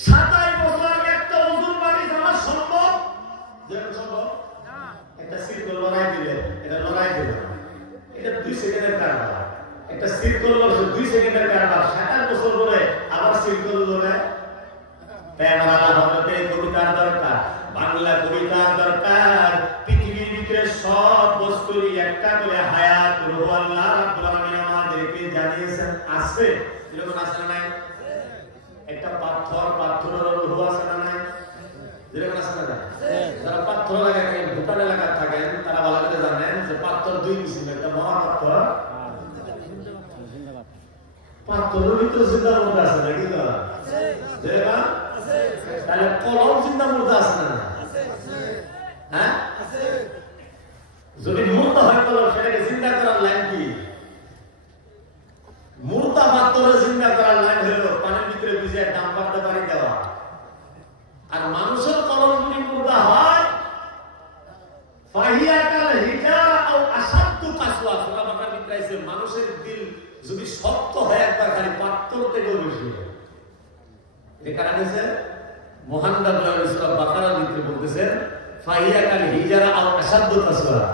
27 বছর আগে একটা ওযুর পানি জানা সম্ভব? যেন সম্ভব না। একটা শৃঙ্খল লড়াই দিলে এটা লড়াই দিলে এটা 2 সেকেন্ডের কারবার। একটা শৃঙ্খল লড়ছে 2 সেকেন্ডের কারবার, 27 বছর পরে আবার শৃঙ্খল লড়াই। তাই আমার হযরতে কবিতার দরকার, বাংলা কবিতার দরকার। পৃথিবীর ভিতরে সব বস্তুরই একটা করে হায়াত রূহ আল্লাহ রাব্বুল আলামিন আমাদেরকে জানিয়েছেন আছে। এরকম আছে না নাই? একটা পাথরের রূহ আছে না নাই? এরকম আছে না? যারা পাথর লাগায় ভুটান এলাকা থাকেন তারা ভালো করে জানেন যে পাথর 2 কিসিম, একটা মহাপাথর, পাথরের ভিতরে জিন্দা মুর্দা আছে নাকি? আছে। তাহলে কলম জিন্দা মুর্দা আছে না? হ্যাঁ আছে। যদি মুর্দা হয় কলম সেটাকে জিন্দা করার লাইন কি? মুর্দা পাথরে জিন্দা করার লাইন হলো পানির ভিতরে ভিজিয়ে ডাম্পারতে পানি দেওয়া। আর মানুষের কলম যদি মুর্দা হয় ফাহিয়া কাল হিজারা আও আসাদ্দু কাসওয়া। সূরা বাকারা লিখাইছে মানুষের দিল যদি শক্ত হয় একবার খালি পাথর থেকে বেশি হয়। এখানে আছে মহান আল্লাহ সূরা বাকারার ভিতরে বলতেছেন ফাহিয়া কাল হিজারা আও আসাদ্দু কাসওয়া।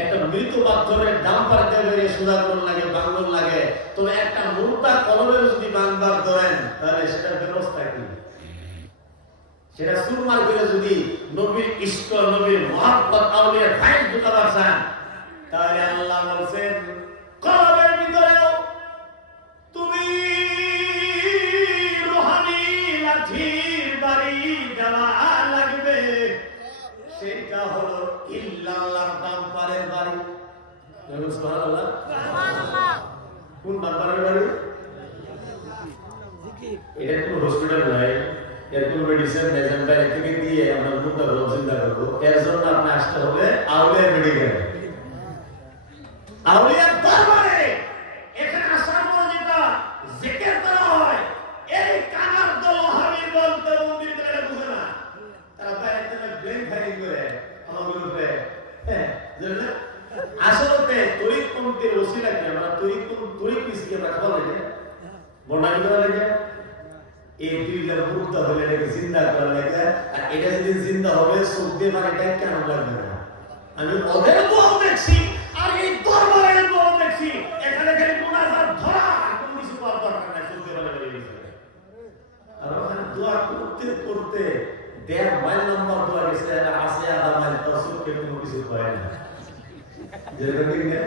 একটা মৃত পাথরের ডাম্পার দিয়ে সুদা করুন লাগে বাঙ্গল লাগে, তবে একটা মুর্দা কলমের যদি বাংবার ধরেন তাহলে সেটার ব্যবস্থা কি? সেটা সুরমার করে যদি নবীর ইশক নবীর মহব্বত আউলিয়ার ভাই ঢুকাবার চান তাহলে আল্লাহ বলছেন কলমের ভিতরেও তুমি রুহানি লাঠির বাড়ি দেওয়া লাগবে। সেটা হলো ইল্লাল্লাহ ডাম্পারের বাড়ি। সুবহানাল্লাহ। কোন ডাম্পারের বাড়ি? এটা কোনো হসপিটাল নয়, এর কোনো মেডিসিন মেজেন্টার থেকে দিয়ে আমরা মুর্দা রোগ জিন্দা করবো। এর জন্য আপনি আসতে হবে আউলিয়া মেডিকেলে, আউলিয়ার দরবারে। এখানে আসার পরে যেটা জিকির করা হয় এই কানার দল হাবিব বলতে মন্দির থেকে বুঝে না, তারা বাইরে থেকে ব্রেন ফায়ারিং করে আমাদের উপরে। হ্যাঁ জানেন আসলে তরিক পন্থীর ওসিলা কি আমরা তরিক মিশিয়ে রাখা লাগে বর্ণনা করা লাগে। এই দুইটা মুর্দা হলে এটাকে জিন্দা করা লাগে। আর এটা যদি জিন্দা হবে চোখ দিয়ে মানে এটা কেন লাগবে না? আমি ওদের বল দেখছি আর এই দরবারের বল দেখছি, এখানে খালি মুনাজাত ধরা কোনো কিছু করার দরকার নাই। চোখ দিয়ে বলে গেছে আর ওখানে দোয়া করতে করতে 1.5 মাইল লম্বা দোয়া গেছে, আর আসে আধা মাইল তসুর কে কোনো কিছু হয় না। যেরকম ঠিক না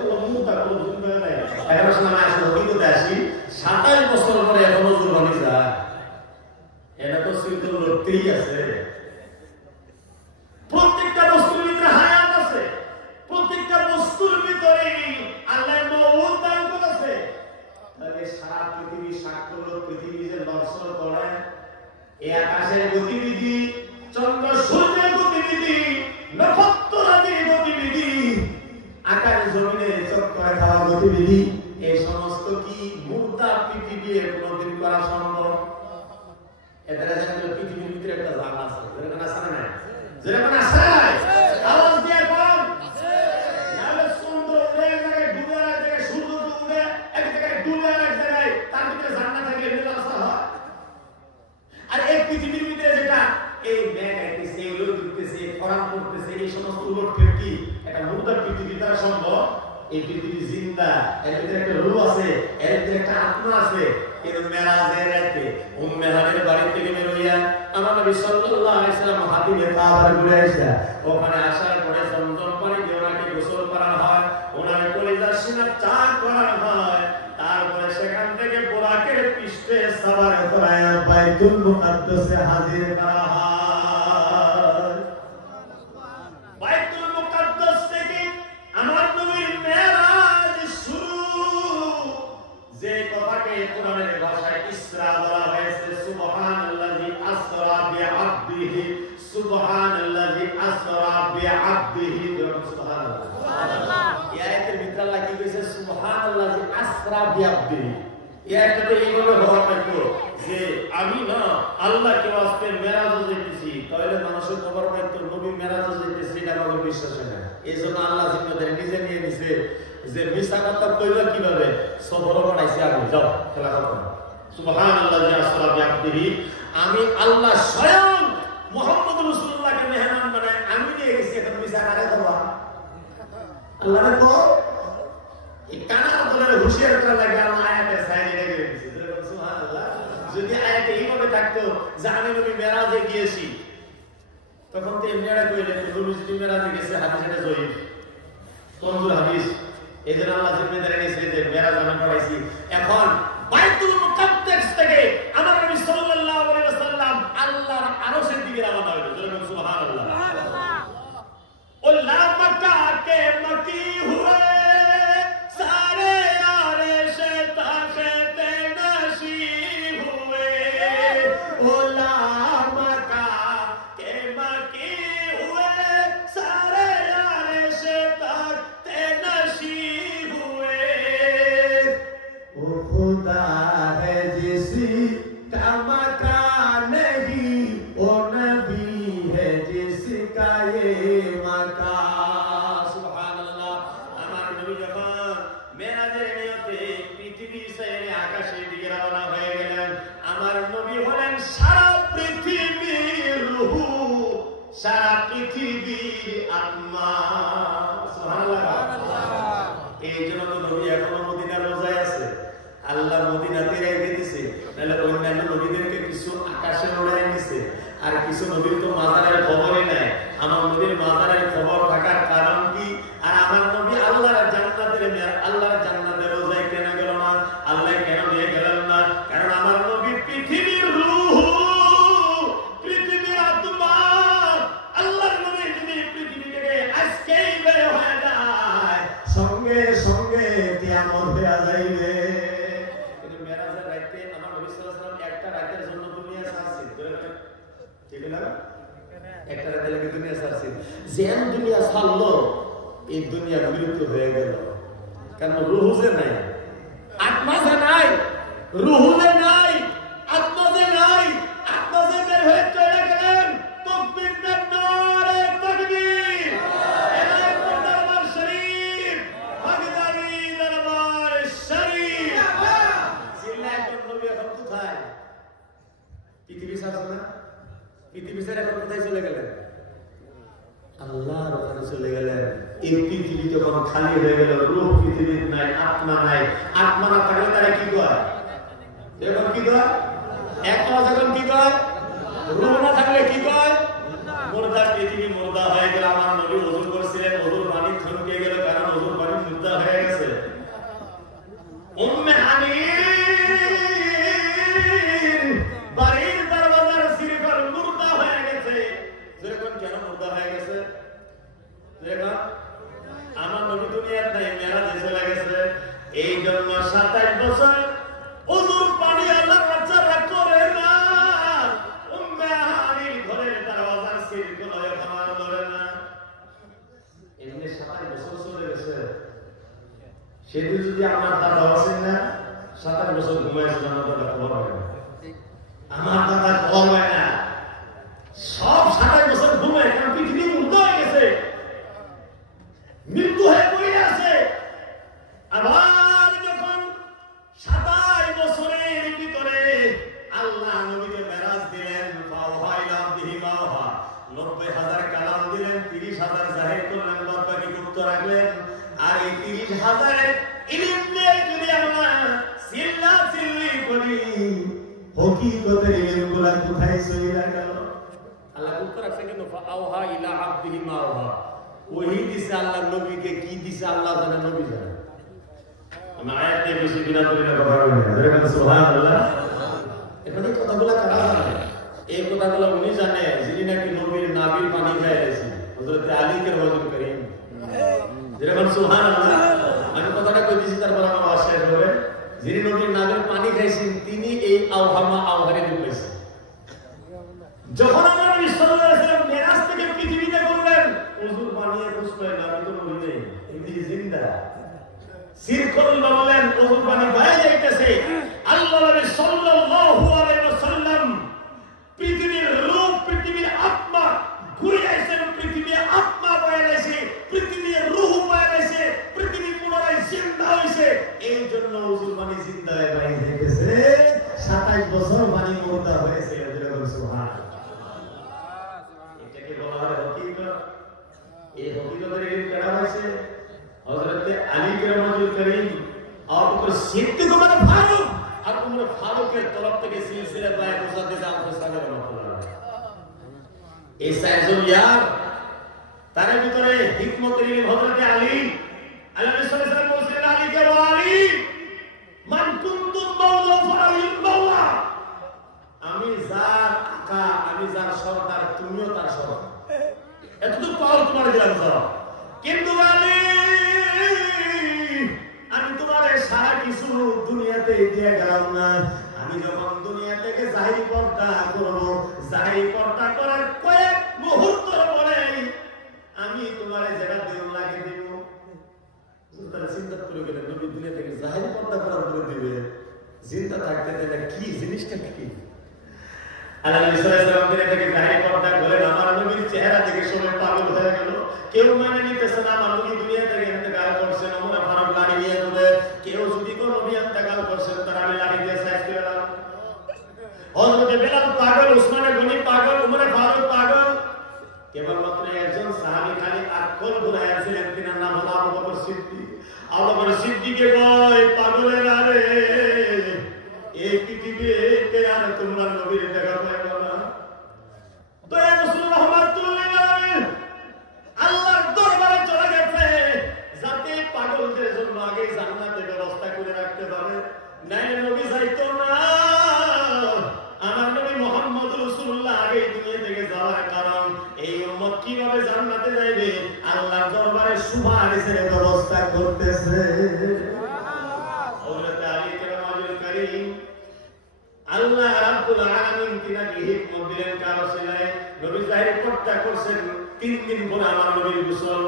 কোনো মুখা কোনো জিন্দা নাই। এখন সময় আসলে অভিজ্ঞতা আসি 27 বছর পরে এখনো জুরবানি যায়, এটা তো শৃঙ্খল লড়তেই আছে। প্রত্যেকটা বস্তুর ভিতরে হায়াত আছে, প্রত্যেকটা বস্তুর ভিতরে আল্লাহ মওত দান করেছে। তাহলে সারা পৃথিবী সাক্ষ্য লোক পৃথিবী যে দর্শন করে, এই আকাশের গতিবিধি, চন্দ্র সূর্যের গতিবিধি, নক্ষত্রাদির গতিবিধি, আকাশ জমিনে চক্করে খাওয়া গতিবিধি, এই সমস্ত কি এই পৃথিবী জিন্দা, এর ভিতরে একটা রূহ আছে, এর ভিতরে একটা আত্মা আছে। কিন্তু মেরাজের রাতে উম্মে হানির বাড়ি থেকে বের হইয়া আমার নবী সাল্লাল্লাহু আলাইহি সাল্লাম হাতিমে কাবার ঘুরে আসা। ওখানে আসার পরে জমজম পানি দিয়ে ওনাকে গোসল করানো হয়, ওনার কলিজার সিনা চাক করানো হয়। তারপরে সেখান থেকে বোরাকের পৃষ্ঠে সাওয়ার করায়া বাইতুল মুকাদ্দাসে হাজির করা হয়। বাইতুল মুকাদ্দাস থেকে আমার নবীর মেরাজ শুরু। যে কথাকে কোরআনের ভাষায় ইসরা বলা হয়েছে, সুবহানাল্লাযী আসরা বিআবদিহি, সুবহানাল্লাযী আসরা বিআবদিহি, সুবহানাল্লাহ সুবহানাল্লাহ। এই আয়াতের ভিতরে আল্লাহ কি কইছে? সুবহানাল্লাযী আসরা বিআবদিহি। এই আয়াতটা এইভাবে হওয়া লাগতো যে আমি না আল্লাহকে আজকে মেরাজে যেতেছি, তাহলে মানুষের খবর পাইতো নবী মেরাজে যেতেছে, এটা আমাদের বিশ্বাস হয় না। এইজন্য আল্লাহ জিম্মাদারি নিজে নিয়ে নিছে যে মিছা কথা কইবা কিভাবে, সবর বানাইছে। আমি যাও খেলা করো, সুবহানাল্লাযী আসরা বিআবদিহি। আমি আল্লাহ স্বয়ং মুহাম্মদ রাসূলুল্লাহকে মেহমান বানায় আমি নিয়ে গেছি, এখন মিছা কারে করবা? আল্লাহরে কো এই কানার দলের হুঁশিয়ার করা লাগে। আল্লাহ আয়াতের সাইডে রেখে দিয়েছে, সুবহানাল্লাহ। যদি আয়াতে এইভাবে থাকতো যে আমি নবী মেরাজে গিয়েছি, তখন তো এমনিরা কইলে নবী যদি মেরাজে গেছে, হাদিস এটা জয়ীফ, কোন হাদিস? এই জন্য আল্লাহ জিম্মাদারি নিয়েছে যে মেরাজ আমি করাইছি। এখন বাইতুল মুকাদ্দাস থেকে আমার নবী সাল্লাল্লাহু আলাইহি ওয়াসাল্লাম আল্লাহর আরশের দিকে রওনা হইল। সুবহানাল্লাহ সুবহানাল্লাহ। ও লা মক্কা কে মকি হুয়ে सारे आरिश ताक़ते नशी हुए, ओला मका के मकी हुए, सारे आरिश ताक़ते नशी हुए। ओ खुदा है जिसी का मकान नहीं, ओ नबी है जिसका ये मकान। सुभानअल्लाह। हमारे नबी जवान মেরাজের নিয়তে পৃথিবী ছেড়ে আকাশের দিকে রওনা হয়ে গেলেন। আমার নবী হলেন সারা পৃথিবীর রূহ, সারা পৃথিবীর আত্মা। সুবহানাল্লাহ। এই জন্য তো নবী এখনো মদিনার রোজায় আছে। আল্লাহ মদিনাতে রেখে দিয়েছে, নাহলে অন্যান্য নবীদেরকে কিছু আকাশে উড়াই দিয়েছে, আর কিছু নবীর তো মাজারের খবরই নাই। আমার নবীর মাজারের খবর থাকার কারণ কি? আর আমার নবী আল্লাহর জান্নাতের রোজায় কেন গেল না? আল্লাহ কেন নিয়ে গেলেন না? কারণ আমার নবী পৃথিবীর রূহ, পৃথিবীর আত্মা। আল্লাহর নবী যদি পৃথিবী থেকে আজকেই বের হয়ে যায়, সঙ্গে সঙ্গে কিয়ামত হয়ে যাইবে। কিন্তু মেরাজের রাতে আমার নবী সাল্লাল্লাহু আলাইহি ওয়াসাল্লাম একটা রাতের জন্য দুনিয়া ছাড়ছেন, ঠিক না? একটা রাতে লাগে দুনিয়া ছাড়ছেন। যেন দুনিয়া ছাড়লো, এই দুনিয়া বিলুপ্ত হয়ে গেল। কারণ রূহ যে নাই, আত্মা যে নাই, রূহ যে নাই, আত্মা যে নাই, আত্মা যে বের হয়ে চলে গেলেন। তাকবীর দেন, নারে তাকবীর। এলাহি দরবার শরীফ, বাগদাদি দরবার শরীফ। জিল্লাহ নবী এখন কোথায়? পৃথিবী ছাড়ছে না? পৃথিবী ছেড়ে এখন কোথায় চলে গেলেন? আল্লাহর ওখানে চলে গেলেন। এই পৃথিবী যখন খালি হয়ে গেল, রূহ পৃথিবীর নাই, আত্মা নাই। আত্মা না থাকলে তারা কি করে? যখন কি করে? একলা যখন কি করে? রূহ না থাকলে কি করে? মুর্দা। পৃথিবী মুর্দা হয়ে গেল। আমার নবী ওযু করছিলেন, ওযুর পানি থমকে গেল, কারণ ওযুর পানি মুর্দা হয়ে গেছে। উম্মে হানির বাড়ির দরওয়াজার সিরফার মুর্দা হয়ে গেছে। যেরকম কেন মুর্দা হয়ে গেছে? আমার নবী দুনিয়ার নাই, মেরাজে চলে গেছে। এই জন্য 27 বছর ওযুর পানি আল্লাহ রাজ্জারা করে না। উম্মে হানির ঘরের দরওয়াজার সিরফ আমার ধরে না। এমনি 27 বছর চলে গেছে। সেদিন যদি আমার দাদা আছেন না, 27 বছর ঘুমাইছিল, আমার দাদা খবর হয় না। আমার দাদা খবর হয় না। সব 27 বছর ঘুমায়, কারণ পৃথিবী মুর্দা হয়ে গেছে, মৃত্যু হয়ে পড়ে আছে। আবার যখন 27 বছরের ভিতরে আল্লাহ নবীকে মেরাজ দিলেন, 90,000 কালাম দিলেন, 30,000 জাহির করলেন, বাদ বাকি গুপ্ত রাখলেন। আর এই 30,000 ইলম নিয়ে যদি আমরা চিল্লাচিল্লি করি, হকিকতের ইলমগুলা কোথায় চলে গেল? আল্লাহ উত্তর আছে কিন্তু আওহা ইলা আবদিহি মা আওহা, ওহী দিছে আল্লাহ নবীকে, কি দিছে আল্লাহ জানে, নবী জানে। আমি আয়াতে বেশি বিনাদরি না কথা বলি না, দেখেন সুবহানাল্লাহ। এখানে কথাগুলো কারা জানে? এই কথাগুলো উনি জানে যিনি নাকি নবীর নাভির পানি খাইয়েছেন, হযরত আলীকে রওয়াজ করেন। যেরকম সুবহানাল্লাহ, আমি কথাটা কই দিছি তারপর আমার ওয়াজ শেষ হবে। যিনি নবীর নাভির পানি খাইছেন তিনি এই আওহামা আওহারে ঢুকেছেন। যখন আমার নবী সাল্লাল্লাহু আলাইহি ওয়াসাল্লাম মেরাজ থেকে পৃথিবীতে বললেন, হুজুর বানিয়ে বুঝতে না, আমি তো নবী নেই, এমনি জিন্দা। সিরকুল বললেন, হুজুর বানি বাইরে যাইতেছে। আল্লাহ নবী সাল্লাল্লাহু আলাইহি ওয়াসাল্লাম পৃথিবীর রূপ, পৃথিবীর আত্মা ঘুরে আইছেন, পৃথিবীর আত্মা বাইরেছে, পৃথিবীর রূহ বাইরেছে, পৃথিবী পুনরায় জিন্দা হইছে। এই জন্য হুজুর বানি জিন্দা হয়ে বাইরে গেছে। 27 বছর বানি মুর্দা হয়েছে। যেরকম সুবহানাল্লাহ। এটাকে বলা হয় হকিকত। এই হকিকতের ইলম কেন হয়েছে? হযরত আলী কেরামতুল করিম আর উপর সিদ্দিক উমর ফারুক আর উমর ফারুকের তরফ থেকে সিলসিলা বায়ে মুসাদ্দিদ আল-হুসাইনি রাহমাতুল্লাহ। এই চারজন ইয়ার, তার ভিতরে হিকমতের ইলম হযরত আলী, আল্লাহ রাসূল সাল্লাল্লাহু আলাইহি ওয়াসাল্লাম বলেছেন, আলীকে ও আলী মান কুনতুম মাওলা ফাআলিল মাওলা, আমি যার আকা, আমি যার সরদার, তুমিও তার সরদার। এতটুকু পাওয়ার তোমার দিলাম স্যার। কিন্তু আলী, আমি তোমার সারা কিছু দুনিয়াতে দিয়ে গেলাম না। আমি যখন দুনিয়া থেকে জাহির পর্দা করব, জাহির পর্দা করার কয়েক মুহূর্ত পরে আমি তোমার যেটা দেব লাগে দেব। তারা চিন্তা করে গেলেন, নবী দুনিয়া থেকে জাহির পর্দা করার পরে দিবে, চিন্তা থাকতে এটা কি জিনিসটা কি? আল্লাহ নবী সাল্লাল্লাহু আলাইহি ওয়াসাল্লাম থেকে জাহির পর্দা করেন। আমার নবীর চেহারা দেখে সবাই পাগল হয়ে গেল। কেউ মানে নিতেছে না আমার নবী দুনিয়া থেকে ইন্তেকাল করছেন, ওমর ফারুক লাড়ি নিয়ে বলে, কেউ যদি কোন নবী ইন্তেকাল করছেন তার আমি লাড়ি দিয়ে সাইজ করে দাও। হযরত বেলাল পাগল, উসমান গনি পাগল, ওমর ফারুক পাগল। কেবলমাত্র একজন সাহাবী খালি আকল ঘুরাইছিলেন, তিনার নাম হলো আবু বকর সিদ্দিক। আবু বকর সিদ্দিকে কয়, পাগলেরা রে, এই পৃথিবীতে আর তোমরা নবীর দেখা পাইবা না। দয়া রাসূল রাহমাতুল্লাহ আলাইহি আল্লাহর দরবারে চলে গেছে যাতে পাগলদের জন্য আগে জান্নাতের ব্যবস্থা করে রাখতে পারে। নাই নবী যাইতো না, আমার নবী মুহাম্মদ রাসূলুল্লাহ আগে দুনিয়া থেকে যাওয়ার কারণ এই উম্মত কিভাবে জান্নাতে যাবে আল্লাহর দরবারে সুপারিশের ব্যবস্থা করতেছে। হযরত আলী কেরামতুল করিম, আল্লাহ রাব্বুল আলামিন তিনাকে হিকমত দিলেন কার ওসিলায়। নবী জাহির পর্দা করছেন, 3 দিন পরে আমার নবীর গোসল,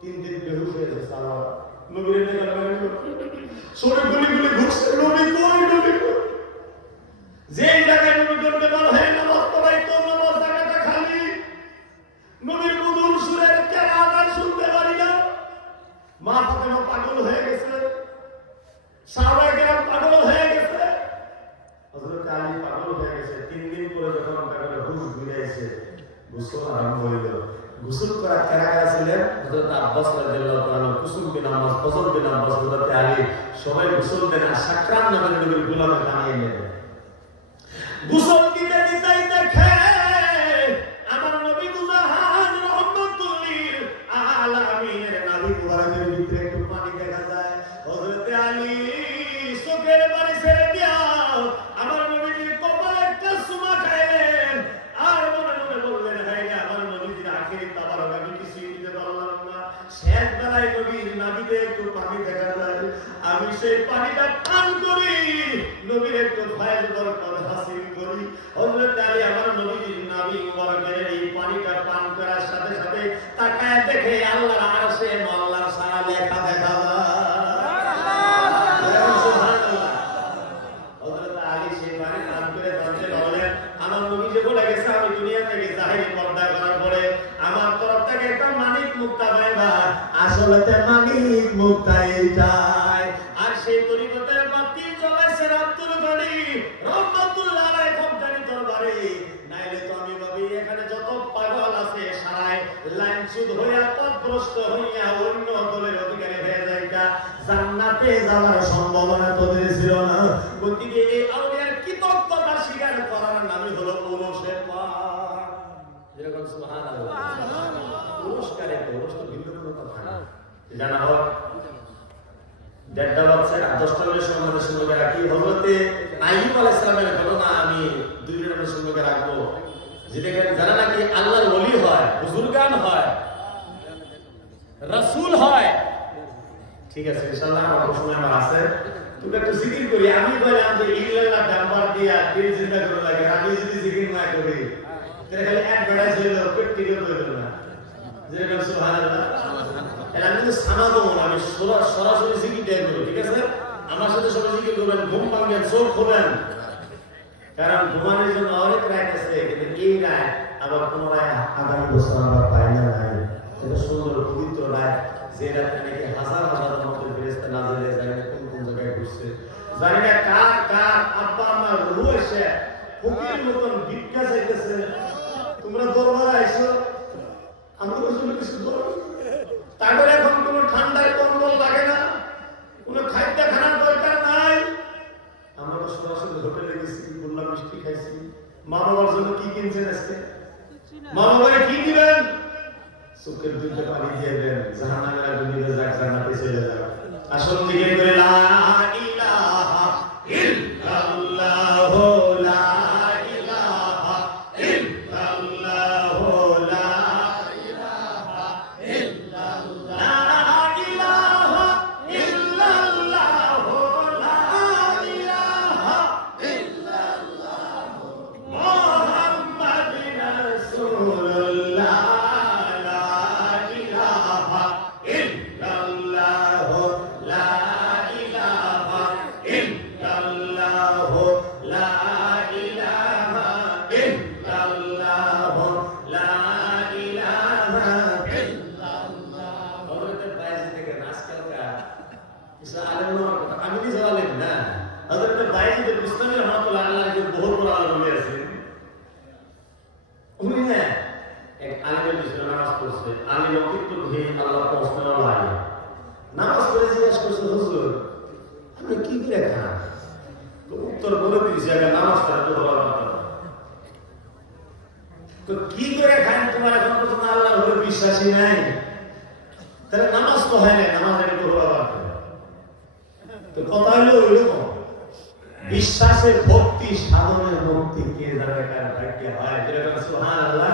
3 দিন বেহুশ হয়ে গেছে। সালাম নবীর দেখা গেল, সরে গুলি গুলি ঘুরছে, নবী কই, নবী কই। যে জায়গায় নবী করতে বল হয় নামাজ পড়াইতো, নামাজ জায়গাটা খালি। নবীর মধুর সুরের কেরাত আর শুনতে পারি না। মা ফাতেমা পাগল হয়ে গেছে, সাহাবায়ে কেরাম পাগল হয়ে গেছে, হযরত আলী পাগল হয়ে গেছে। 3 দিন পরে যখন তাকে হুশ ঘুরাইছে, গোসল আরম্ভ হইল। গোসল করা কারা কারা ছিলেন? হযরত আব্বাস রাদিয়াল্লাহু তাআলা, কুসুম বিন আব্বাস, ফজল বিন আব্বাস, হযরত আলী, সবাই গোসল দেন। আর সাকরাত নামের নবীর গোলামে বানিয়ে নেন। গোসল দিতে দিতেই দেখে আমার নবী দুজাহান রাহমাতুল লিল আলামিনের নবী মুবারকের ভিতরে একটু পানি দেখা যায়। হযরত আলী চোখের পানি ছেড়ে দিয়া আমার নবীর কপালে একটা চুমা খাইলেন। আর মনে মনে বললেন, হায় রে, আমার নবীর আখেরি তাবারক আমি কিছুই দিতে পারলাম না। শেষ বেলায় নবীর নাভিতে একটু পানি দেখা যায়, আমি সেই পানিটা পান করি, নবীর একটু ফায়েজ বরকত হাসিল করি। হযরত আলী আমার নবীর নাভি মুবারকের এই পানিটা পান করার সাথে সাথে তাকায় দেখে আল্লাহর আরশে আল্লাহর সারা লেখা দেখা যায়। সুবহানাল্লাহ। হযরত আলী সেই পানি পান করে বলতে বলেন, আমার নবী যে বলে গেছে আমি দুনিয়া থেকে জাহির পর্দা করার পরে আমার তরফ থেকে একটা মানিক মুক্তা পাইবা। আসলে মানিক মুক্তা এইটাই। আর সেই তরিকতের বাতি জ্বলাইছে আব্দুল গনি রাহমাতুল্লাহ আলাইহি কোম্পানি দরবারে। নাইলে তো আমি ভাবি এখানে যত পাগল আছে সারায় লাইন সুদ হইয়া পথভ্রষ্ট হইয়া অন্য দলের অধিকারী জান্নাতে যাওয়ার সম্ভাবনা তোদের ছিল না। গতিকে এই আউলিয়ার কৃতজ্ঞতা স্বীকার করার নামই হলো পুরুষের পার। যেরকম সুবহানাল্লাহ, পুরস্কারে পুরুষ তো ভিন্ন কোনো কথা না। জানা হোক 10টা সম্মানের সঙ্গে রাখি হযরতে আইয়ুব আলাইহিস সালামের ঘটনা আমি 2 মিনিটের সঙ্গে রাখবো। যেটা যারা নাকি আল্লাহর ওলি হয়, বুজুর্গান হয়, রাসূল হয়, ঠিক আছে ইনশাআল্লাহ আমার সময় আমার আছে, তুমি একটু জিকির করি। আমি বললাম যে ইল্লাল্লাহ নাম্বার দিয়া দিল চিন্তা করে লাগে, আমি যদি জিকির না করি তাহলে খালি এক বেড়া ছিল পেটটিকে হইল না। যেরকম সুবহানাল্লাহ, এর আমি তো সানাবো না, আমি সরাসরি জিকিরটাই করি, ঠিক আছে? আমার সাথে সবাই জিকির করবেন, ঘুম ভাঙবেন, চোখ খোলেন, কারণ ঘুমানোর জন্য অনেক রাত আছে, কিন্তু এই রাত আবার পুনরায় আগামী বছর আমরা পাই না। নাই এটা সুন্দর পবিত্র রাত, যে রাতে নাকি হাজার হাজার মতো ফেরেশতা নাযিল হয়ে যায়, কোন কোন জায়গায় ঘুরছে জানি না, কার কার আব্বা আমার রূহ এসে ফকির মতন ভিক্ষা চাইতেছে, তোমরা দরবারে আইছো, আমাদের জন্য কিছু করো। তারপরে এখন কোনো ঠান্ডায় কম্বল লাগে না, কোনো খাদ্য খানার দরকার নাই, আমরা তো সরাসরি হোটেলে গেছি, গোল্লা মিষ্টি খাইছি। মা বাবার জন্য কি কিনছেন আজকে? মা বাবাকে কি দিবেন? চোখের দুইটা পানি দিয়ে দেন, জাহান্নামের আগুন নিভে যাক, জান্নাতে চলে যাক। আসল দিকে করে লা ইলাহা ইল্লাল্লাহ, লা ইলাহা ইল্লাল্লাহ, লা ইলাহা ইল্লাল্লাহ, লা ইলাহা ইল্লাল্লাহ, লা ইলাহা ইল্লাল্লাহ, মুহাম্মাদুর রাসূলুল্লাহ, নামাজ পড়ে জিজ্ঞেস করছে, হুজুর আপনি কি করে খান? উত্তর বলে দিয়েছে, নামাজ পড়া তো হওয়ার কথা, তো কি করে খান? তোমার এখন পর্যন্ত আল্লাহর উপরে বিশ্বাসী নাই, তাহলে নামাজ তো হয় না, নামাজ আগে তো হওয়ার কথা। তো কথা হলো ওইরকম, বিশ্বাসের ভক্তি, সাধনের ভক্তি কে জানে কার ভাগ্যে হয়। যেরকম সুবহানাল্লাহ,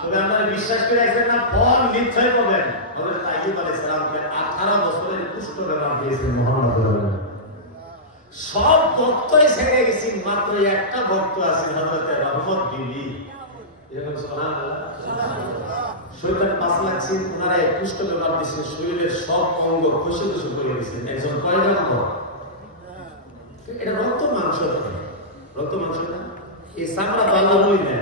তবে আপনারা বিশ্বাস করে আসবেন না, ফল নিশ্চয় পাবেন। হযরত আইয়ুব আলাইহিস সালামকে 18 বছরের কুষ্ঠ বেমার দিয়েছেন মুহাম্মদ। সব ভক্তই ছেড়ে গেছেন, মাত্র একটা ভক্ত আছে হযরত রহমত বিবি। এরকম সুবহানাল্লাহ, শয়তান 5 লাখ ছিল, ওনারা কুষ্ঠ বেমার দিয়েছেন, শরীরের সব অঙ্গ খসে খসে পড়ে গেছেন। একজন কয়জন ভক্ত, এটা রক্ত মাংস, রক্ত মাংস না, এই চামড়া তো আল্লাহ বলি না,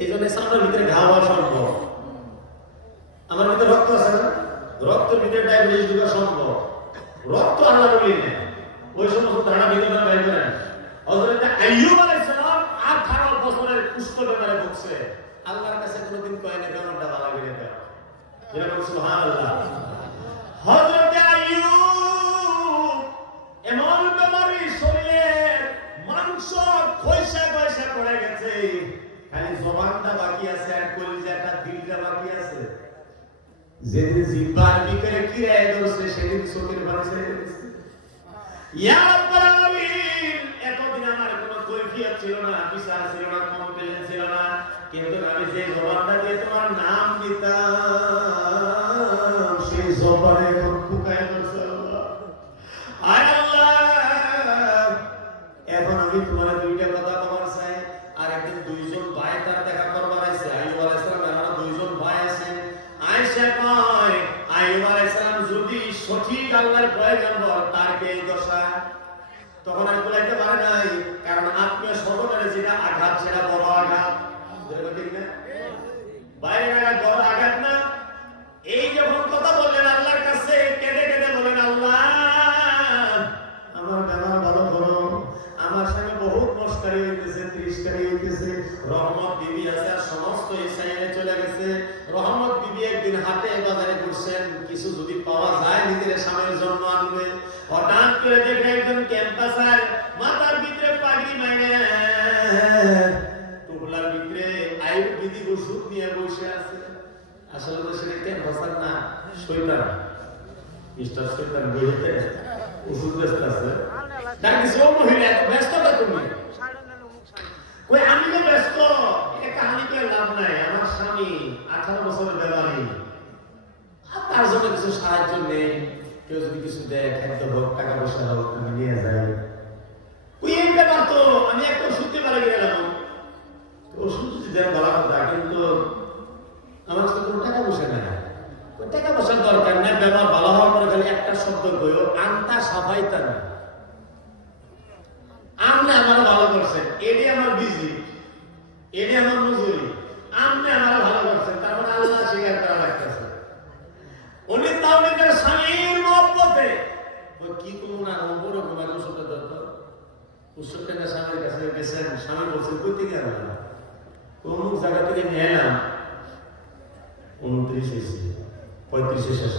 এই জন্য চামড়ার ভিতরে ঘা হওয়া সম্ভব। আমার ভিতরে রক্ত আছে না, রক্তের ভিতরে ডায়াবেটিস ঢোকা সম্ভব, রক্ত আল্লাহ বলি না, ওই সমস্ত ধারণা ভিতরে বাইর করেন। হযরত আইয়ুব আলাইহিস সালাম 18 বছরের কুষ্ঠ বেমারে ভুগছে, আল্লাহর কাছে কোনোদিন কয় না বেমারটা ভালো করে দাও। যেরকম সুবহানাল্লাহ, হযরত আইয়ুব এমন বেমারি, শরীরের মাংস খইসা খইসা পড়ে গেছে, খালি জবানটা বাকি আছে আর কলিজাটা, দিলটা বাকি আছে। যেদিন জিহ্বার ভিতরে কিরায় ধরছে, সেদিন চোখের পানি ছেড়ে দিয়েছে। ইয়া রাব্বুল আলামিন, এতদিন আমার কোনো কৈফিয়ত ছিল না, বিচার ছিল না, কমপ্লেন ছিল না, কিন্তু আমি যে জবানটা দিয়ে তোমার নাম নিতাম, সেই জবানে এখন ফুকায় ধরছে আল্লাহ। আয় আল্লাহ, এখন আমি তোমার দুইটা কথা বলার চাই। আর একদিন 2 জন ভাই তার দেখা করবার আছে, আইয়ুব আলাইহিস সালাম এর 2 জন ভাই আছে। আয়েশা কয়, আইয়ুব আলাইহিস সালাম যদি সঠিক আল্লাহর পয়গম্বর, তার কি এই দশা? তখন আর বলাইতে পারে নাই, কারণ আত্মীয় স্বজনের যেটা আঘাত, সেটা বড় আঘাত, ঠিক না? বাইরের আঘাত বড় আঘাত না। এই যখন কথা বললেন আল্লাহর কাছে, কেঁদে কেঁদে বলেন, আল্লাহ আমার বেমার ভালো করো, আমার সঙ্গে বহুত মস্কারি হইতেছে, তিরস্কারি হইতেছে। রহমত বিবি আছে আর সমস্ত ইসরায়েলে চলে গেছে। রহমত বিবি একদিন হাতে বাজারে করছেন, কিছু যদি পাওয়া যায় নিজের স্বামীর জন্য আনবে। হঠাৎ করে দেখে একজন ক্যাম্পাসার মাথার ভিতরে পাগড়ি মাইরে টুকলার ভিতরে আয়ুর্বেদিক ওষুধ নিয়ে বসে আছে। আসলে তো সেটা ক্যাম্পাসার না, শয়তান। মিস্টার শয়তান বইতে ওষুধ ব্যস্ত আছে। ডাকিস, ও মহিলা এত ব্যস্ত না তুমি? কই আমি তো ব্যস্ত, এটা কাহিনী করে লাভ নাই। আমার স্বামী 18 বছরের ব্যাপারী, তার জন্য কিছু সাহায্য নেই। কেউ যদি কিছু দেয়, খাদ্য হোক, টাকা পয়সা হোক, আমি নিয়ে যাই। ওই এই ব্যাপার তো আমি একটা ওষুধ দিয়ে পারে গেলাম। ওষুধ যদি দেন বলা কথা, কিন্তু আমার কাছে কোনো টাকা পয়সা নেই। টাকা পয়সার দরকার নেই, ব্যাপার ভালো হওয়ার পরে খালি একটা শব্দ কইও, আনতা সাফাইতা না। আপনি আমার ভালো করছেন, এটি আমার বিজি, এটি আমার মজুরি। আপনি আমার ভালো করছেন, তারপরে আল্লাহ স্বীকার করা লাগতেছে। উনি তাও নিজের স্বামীর মহব্বতে কি করবো না, ওপরে ঘুমার ওষুধটা দরকার। ওষুধটা স্বামীর কাছে গেছেন, স্বামী বলছেন কই থেকে আনলাম? অমুক জায়গা থেকে নিয়ে এলাম, 29 হয়েছে, 35 শেষ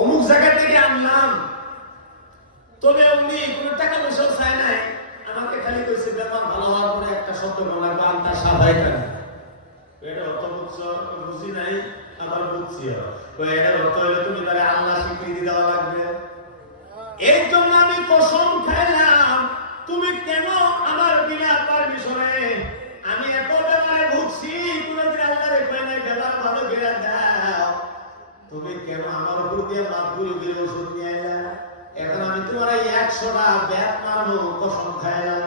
অমুক জায়গা থেকে আনলাম। তবে উনি কোনো টাকা পয়সাও চায় নাই, আমাকে খালি কইছে ব্যাপার ভালো হওয়ার পরে একটা শব্দ বলা, আনতা সাফাইতা না। এটা অর্থ বুঝি নাই, আবার বুঝছি। এটা অর্থ হলে তুমি তাহলে আল্লাহ স্বীকৃতি দেওয়া লাগবে। এই জন্য আমি কসম খাইলাম, তুমি কেন আমার বিনা পারমিশনে, আমি এত ব্যাপারে ভুগছি, কোনদিন আল্লাহরে কই নাই ব্যাপার ভালো করে দাও। তুমি কেন আমার উপর দিয়ে মাতগুলো দিয়ে ওষুধ নিয়ে আইলা? এখন আমি তোমার 100টা ব্যাট মারবো, কসম খাইলাম।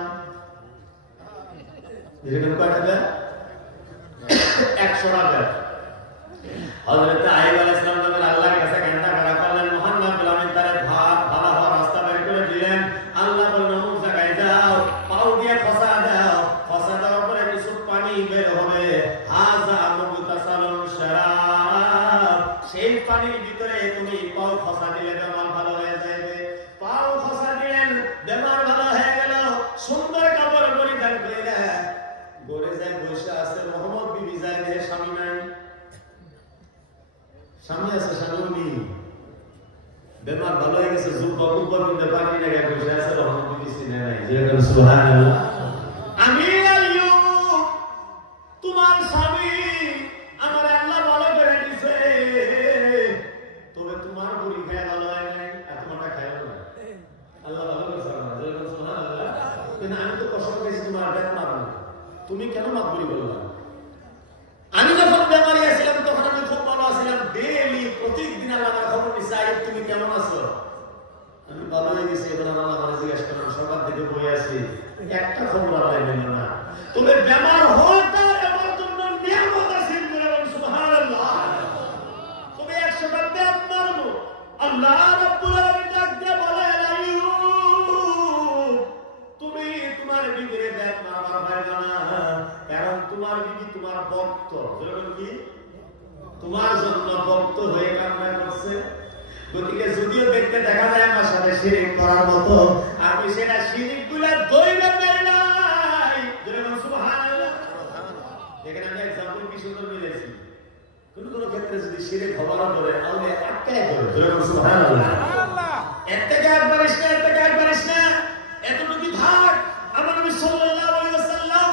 এরকম কয়টা ব্যাট? 100টা ব্যাট। হযরত আইয়ুব আলাইহিস সালাম যখন আল্লাহর কাছে কান্না করা করলেন, মহান রব্বুল আমিন তারে ভালো হওয়ার রাস্তা বের করে দিলেন। আল্লাহ বললেন, অমুক জায়গায় যাও, পাও দিয়ে খসা দাও, খসা দেওয়ার পরে কিছু পানি বের হবে। হাযা মুগতাসালুন শারাব, সেই পানির ভিতরে তুমি পাও খসা দিলে বেমার ভালো হয়ে যাবে। পাও খসা দিলেন, বেমার ভালো হয়ে গেল। সুন্দর কাপড় পরিধান করে গড়ে যায় বসে আছে। মোহাম্মদ বিবি যায়, স্বামী নাই। স্বামী আছে, স্বামী নেই, বেমার ভালো হয়ে গেছে। আমি আইয়ুব, তোমার স্বামী আমার আল্লাহ ভালো করে দিছে, তবে তোমার বুড়ি খায় ভালো হয় নাই, আর তোমারটা খায় না। আল্লাহ ভালো করেছে সুবহানাল্লাহ। কিন্তু আমি তো কষ্ট করেছি তোমার ব্যাট মারবো, তুমি কেন মাতবুরি বললা? আমি যখন বেমারি আছিলাম তখন আমি খুব ভালো আছিলাম, ডেইলি প্রতিদিন আল্লাহ আমার খবর নিছে, আইয়ুব তুমি কেমন আছো? আমি ভালো হয়ে গেছি। এবার আল্লাহ আমার জিজ্ঞাসা করেন, সকাল থেকে বই আছি, একটা খবর আল্লাহ দিল না। তবে বেমার হওয়াটা আমার জন্য নিয়ামত আছে, সুবহানাল্লাহ। তবে 100টা ব্যাট মারবো। আল্লাহ রাব্বুল আলামিন ডাক দিয়ে বলেন, আইয়ুব তুমি তোমার বিবিরে ব্যাট মারবার পারবে না, কারণ তোমার বিবি তোমার ভক্ত। কি তোমার জন্য ভক্ত হয়ে কান্না করছে। গতিকে যদিও দেখতে দেখা যায় আমার সাথে শিরিক করার মতো, আমি সেটা শিরিক গুলা দইবে নাই। সুবহানাল্লাহ। দেখেন আমি এক্সাম্পল কি সুন্দর মিলেছি। কোন কোন ক্ষেত্রে যদি শিরিক হবার পরে তাহলে আটকায় ধরে। সুবহানাল্লাহ। এর থেকে আর পারিস না, এর থেকে আর পারিস না, এতটুকু থাক। আমার নবী সাল্লাল্লাহু আলাইহি ওয়াসাল্লাম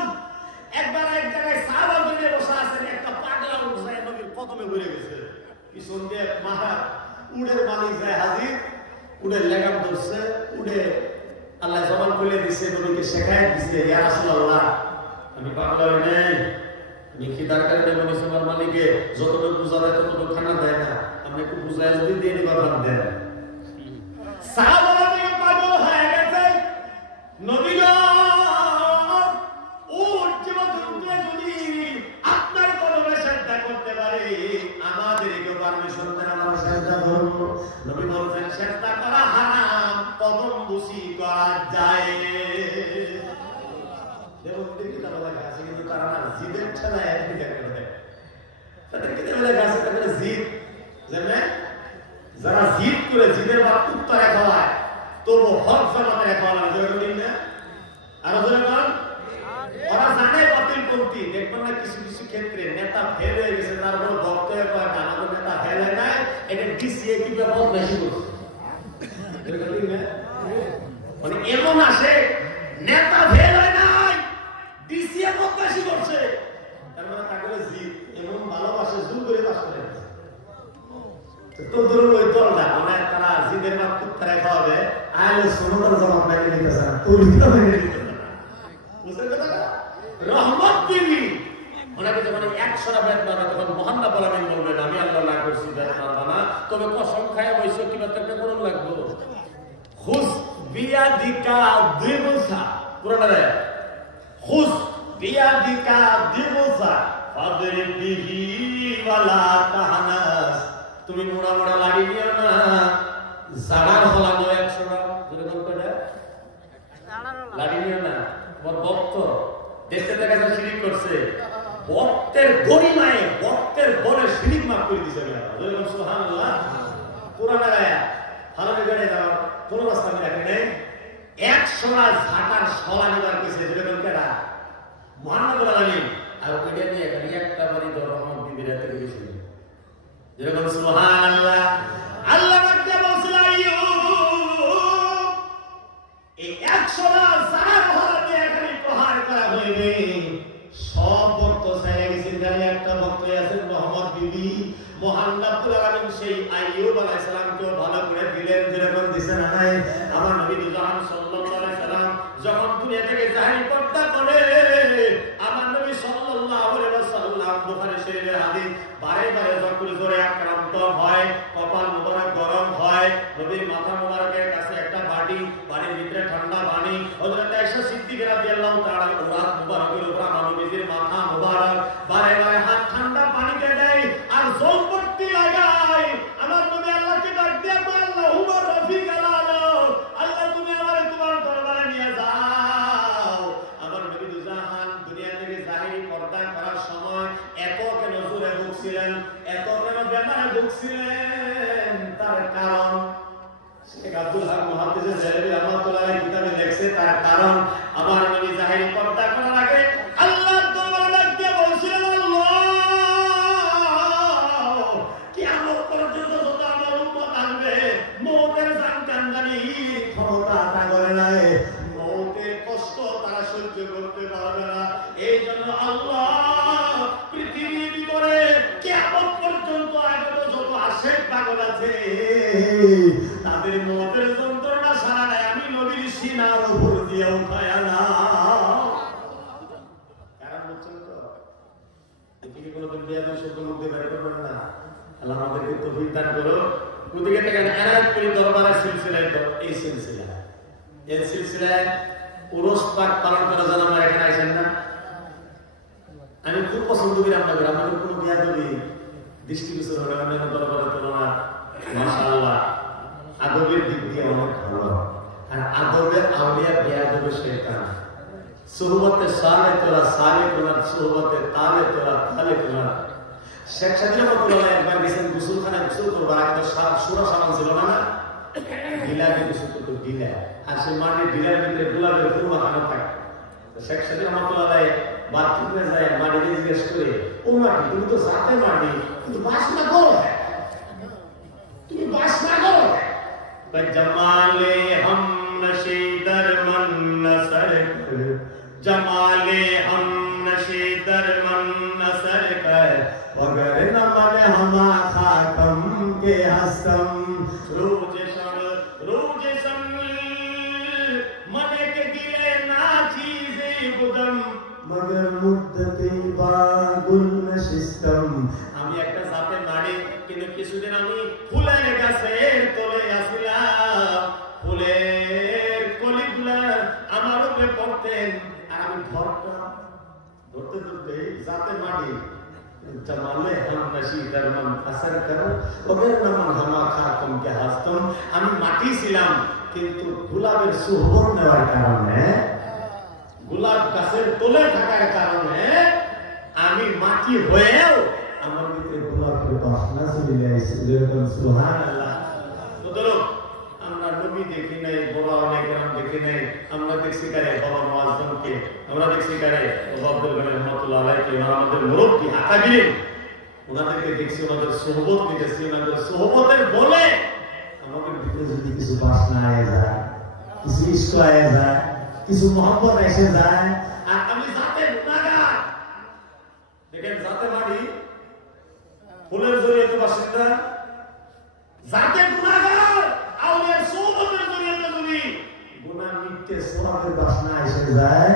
একবার এক জায়গায় সাহাবাদের নিয়ে বসে আছেন, একটা পাগলা উঠে নবীর কদমে পড়ে গেছে। পিছন দিয়ে মাথা উড়ের মালিক যায় হাজির, উড়ের লেগাম ধরছে, উড়ে আল্লাহ জবান খুলে দিছে, নবীকে শেখায় দিছে, ইয়া রাসূলুল্লাহ আমি পাগলা হই নাই, আমি খিদার কারণে নবী সবার মালিকে যতটুকু বুঝা দেয় ততটুকু খানা দেয় না, আপনি একটু বুঝায় যদি দিয়ে দিবা ভাত দেন। সাহাবারা থেকে পাগল হয়ে গেছে। নবী যদি আপনার কদমে শ্রদ্ধা করতে পারে, আমাদেরকে পারমিশন দেন, আমরা শ্রদ্ধা করবো। নবী বলছেন শ্রদ্ধা করা হারাম, কদম বুসি করা যায়। দেখুন দেখি তারা লেখা আছে, কিন্তু তারা না জিদের ঠেলায় তাদেরকে লেখা আছে, তাদের জিদ জানেন, যারা জিদ করে জিদের বাদ কুত্তা রেখা হয়, তবু হক জামাতে রেখা হয় না। আরো ধরে বল, ওরা জানে বাতিল পন্থী। দেখবেন না কিছু কিছু ক্ষেত্রে নেতা ফেল হয়ে গেছে, তারপর ভক্ত আমাদের নেতা ফেল হয় নাই, এটা ডিসিএ কি ব্যাপার বেশি করছে। মানে এমন আসে নেতা ফেল হয় নাই, ডিসিএ বদমাশি করছে, তার মানে তাকে জিত এমন ভালোবাসে জোর করে বাস করে। তো ধরুন ওই দলটা মানে তারা জিদের মাপ কুত্তারে খাওয়াবে, আইলে সোনতার জবাব মেনে নিতেছে না, তরিকা মেনে নিতেছে না। বুঝলেন কথাটা? রহমত দিবি ওনাকে যখন 100টা বেদ মারবে তখন মহান্না বলাবেন বলবেন আমি আল্লাহ না করছি বেদ মারবা না, তবে কসম খায় বৈশ্য কি ব্যাপারটা করুন লাগবো। খুশ বিয়াদিকা দিবসা পুরাটা খুশ বিয়াদিকা দিবসা ফাদরি বিহি ওয়ালা তাহনাস। তুমি মোড়া মোড়া লাগি দিও না, জাগার হলানো 100টা ধরে গল্পটা লাগি দিও না। তোমার ভক্ত দেখতে দেখা যায় শিরিক করছে, ভক্তের গরিমায় ভক্তের বলে শিরিক মাফ করে দিয়েছে। সুবহানাল্লাহ। পুরানা গায়া হারামে গাড়ি যাওয়ার কোন রাস্তা আমি রাখি নাই, 100টা ঝাঁটার সলা নিবার কইছে যেরকম কেডা মুহাম্মদ আলামিন। আর ওইটা নিয়ে খালি একটা বাড়ি রহমত বিবির থেকে বেশি যেরকম সুবহানাল্লাহ। আল্লাহ বান্দা বলছিল এই 100টা জাহার হলাতে এখানে প্রহার করা হইবে, সব ভক্ত চাইলে গেছেন, খালি একটা ভক্ত আছেন রহমত বিবি। মহান রব্বুল আলামিন সেই আইয়ুব আলাইহিস সালামকে ভালো করে দিলেন, যেরকম দিছেন নাই। আমার নবী জাহান সাল্লাল্লাহু আলাইহি সাল্লাম যখন দুনিয়া থেকে জাহির পর্দা করে, আমার নবী সাল্লাল্লাহু আলাইহি ওয়াসাল্লাম বুখারী শরীফের হাদিস বারে বারে যখন জোরে আক্রান্ত হয়, কপাল মোবারক গরম হয়, নবীর মাথা মোবারকের কাছে একটা বাটির ভিতরে ঠান্ডা পানি, হযরত আয়েশা সিদ্দিকা রাদিয়াল্লাহু তাআলা ওরাত মোবারকের উপর আমার নবীর মাথা মোবারক বারে বারে হাত ঠান্ডা পানিতে দেয় আর জল পড়তে লাগায়। আমার নবী আল্লাহকে ডাক দিয়া বলে, আল্লাহুম্মা রাফিক আলানা, আল্লাহ তুমি আমারে তোমার দরবারে নিয়ে যাও। আমার নবী দুজাহান দুনিয়া থেকে জাহিরি পর্দা করার সময় এত কেন জোরে ভুগছিলেন, এত কেন বেমারে ভুগছিলেন, তার কারণ শেখ আব্দুল হক মুহাদ্দিস জালালি রাহমাতুল্লাহ আলাইহি কিতাবে লেখছে, তার কারণ আমার নবী জাহিরি পর্দা করার আগে আল্লাহর দরবারে ডাক দিয়ে বলছিলেন, আল্লাহ কিয়ামত পর্যন্ত যত আমার উম্মত আসবে মওতের জানকান্দানি ক্ষমতা তা করে নাই, মওতের কষ্ট তারা সহ্য করতে পারবে না। এই জন্য আল্লাহ পৃথিবীর ভিতরে কিয়ামত পর্যন্ত আগত যত আশিক পাগল আছে তাদের মওতের যন্ত্রণা সারা নাই আমি নবীর সিনার উপর দিয়ে উঠায় না। কারণ হচ্ছে তো এদিকে কোনো বিয়াদের শব্দ মুখ দিয়ে বের করবেন না। আল্লাহ আমাদেরকে তৌফিক দান করো। ওদিকে থেকে এনায়েত করি দরবারের সিলসিলায়, তো এই সিলসিলা এই সিলসিলায় উরুস পাক পালন করা যেন আমরা এখানে আইছেন না। আমি খুব পছন্দ করি আপনাদের, আপনাদের কোনো বিয়াদবি দৃষ্টিগোচর হলে আমাদের দরবারের তুলনা মাশাআল্লাহ আদবের দিক দিয়ে অনেক ভালো। আর আদবের আউলিয়া বেয়াদবের শয়তান, সুহবতে সালে তোরা সালে তোলার, সুহবতে তালে তোরা তালে তোলার। শেখ সাদিয়া রহমাতুল্লাহ একবার গেছেন গোসলখানায় গোসল করবার আগে, সুরা সাবান ছিল না, ঢিলাকে গোসল করতো ঢিলা, আর সে মাটির ঢিলার ভিতরে গোলাপের ফুল মাখানো থাকে। শেখ সাদিয়া রহমাতুল্লাহ বাথরুমে যায়, মাটিকে জিজ্ঞেস করে, ও মাটি তুমি তো জাতে মাটি কিন্তু বাসনা করো, তুমি বাসনা করো। जमाले हम नशे दरमन नसर कर, जमाले हम नशे दरमन नसर कर, मगर न मन हमा खातम के हसम रोज सन मने के गिले ना चीज़े गुदम मगर मुद्दते बागुल नशिस्तम। আমি একটা সাথে মারি কিন্তু কিছুদিন আমি ফুলের গাছের তলে আসিলাম, ফুলের কলিগুলা আমার উপরে পড়তেন আর আমি ধরতাম, ধরতে ধরতে যাতে মারি জমালে हम नशी दरमन असर कर वगैर नमन हमा खातम के हस्तम। আমি মাটি ছিলাম কিন্তু গোলাপের সুহবত নেওয়ার কারণে, গোলাপ গাছের তলে থাকার কারণে আমি মাটি হয়েও আমার ভিতরে গোলাপের বাসনা চলে যাইছে। যেরকম সুবহানাল্লাহ। তো ধরো আমরা নবী দেখি নাই, বড় অনেকরাম দেখি নাই, আমরা দেখছি কারে বাবা মুআজ্জমকে, আমরা দেখছি কারে আব্দুল গনি রহমাতুল্লাহ আলাইহি, আমাদের মুরব্বি আকাবিরিন ওনাদেরকে দেখছি, ওনাদের সোহবত নিতেছি, ওনাদের সোহবতের বলে আমাদের ভিতরে যদি কিছু বাসনা আয়ে যায়, কিছু ইষ্ট আয়ে যায়, কিছু মহব্বত এসে যায়, আর আমি যাতে গুনাহগার, দেখেন যাতে বাড়ি ফুলের জড়িয়ে বাসিন্দা, যাতে গুনাহগার আউলিয়ার সোহবতের জড়িয়ে যদি গুনাহ মিটতে সওয়াবের বাসনা এসে যায়,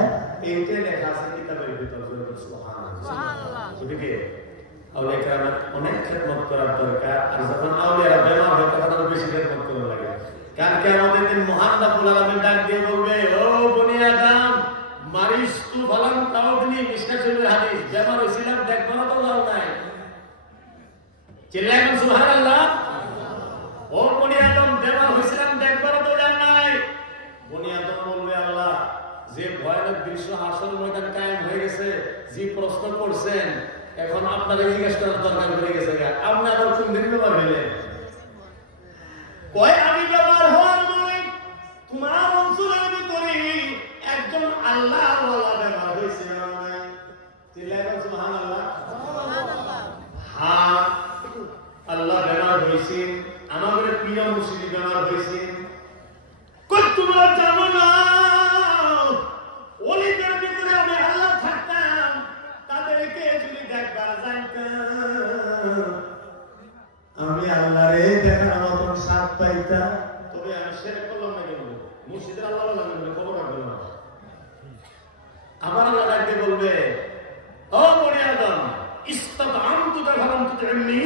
এইটাই লেখা আছে কিতাবের ভিতরে। সুবহানাল্লাহ। ঠিক আছে, আউলিয়া কেরামের অনেক খেদমত করার দরকার, আর যখন আউলিয়ারা বেমার হয় তখন আরো বেশি খেদমত করা লাগে। কারণ কিয়ামতের দিন মহান রব্বুল আলামিন ডাক দিয়ে বলবে, ও বনি আদম মারিস তু ফালাম তাউদনি, মিশকাতুল হাদিস, বেমার হইছিলাম দেখবো না তো লাভ নাই। চিল্লাবেন সুবহানাল্লাহ। ও বনি আদম বেমার হইছিলাম দেখবো না তো লাভ নাই। বনি আদম বলবে, আল্লাহ যে ভয়ানক দৃশ্য হাসর ময়দান কায়েম হয়ে গেছে, যে প্রশ্ন করছেন, এখন আপনাদের জিজ্ঞেস করার দরকার হয়ে গেছে, আপনি আবার কোন দিন ব্যবহার হইলেন? কয় আমি ব্যবহার হওয়ার নয়, তোমার অঞ্চলের ভিতরে একজন আল্লাহ ব্যবহার হয়েছে। চিল্লাইবেন সুবহানাল্লাহ। হ্যাঁ, আল্লাহ ব্যবহার হয়েছেন, আমাদের প্রিয় মুর্শিদ ব্যবহার হয়েছেন। কই তোমরা জানো না ওলিদের ভিতরে আমি আল্লাহ থাকতাম, তাদেরকে যদি দেখবার জানতাম, আমি আল্লাহরে দেখার মতন স্বাদ পাইতাম। তবে আমি শিরক করলাম না কেন? মুর্শিদের আল্লাহ লাগবে, খবর রাখবেন না। আমার আল্লাহ ডাকতে বলবে, ও বনি আদম ইস্তাদআমতুকা ফালাম তুতি'নি,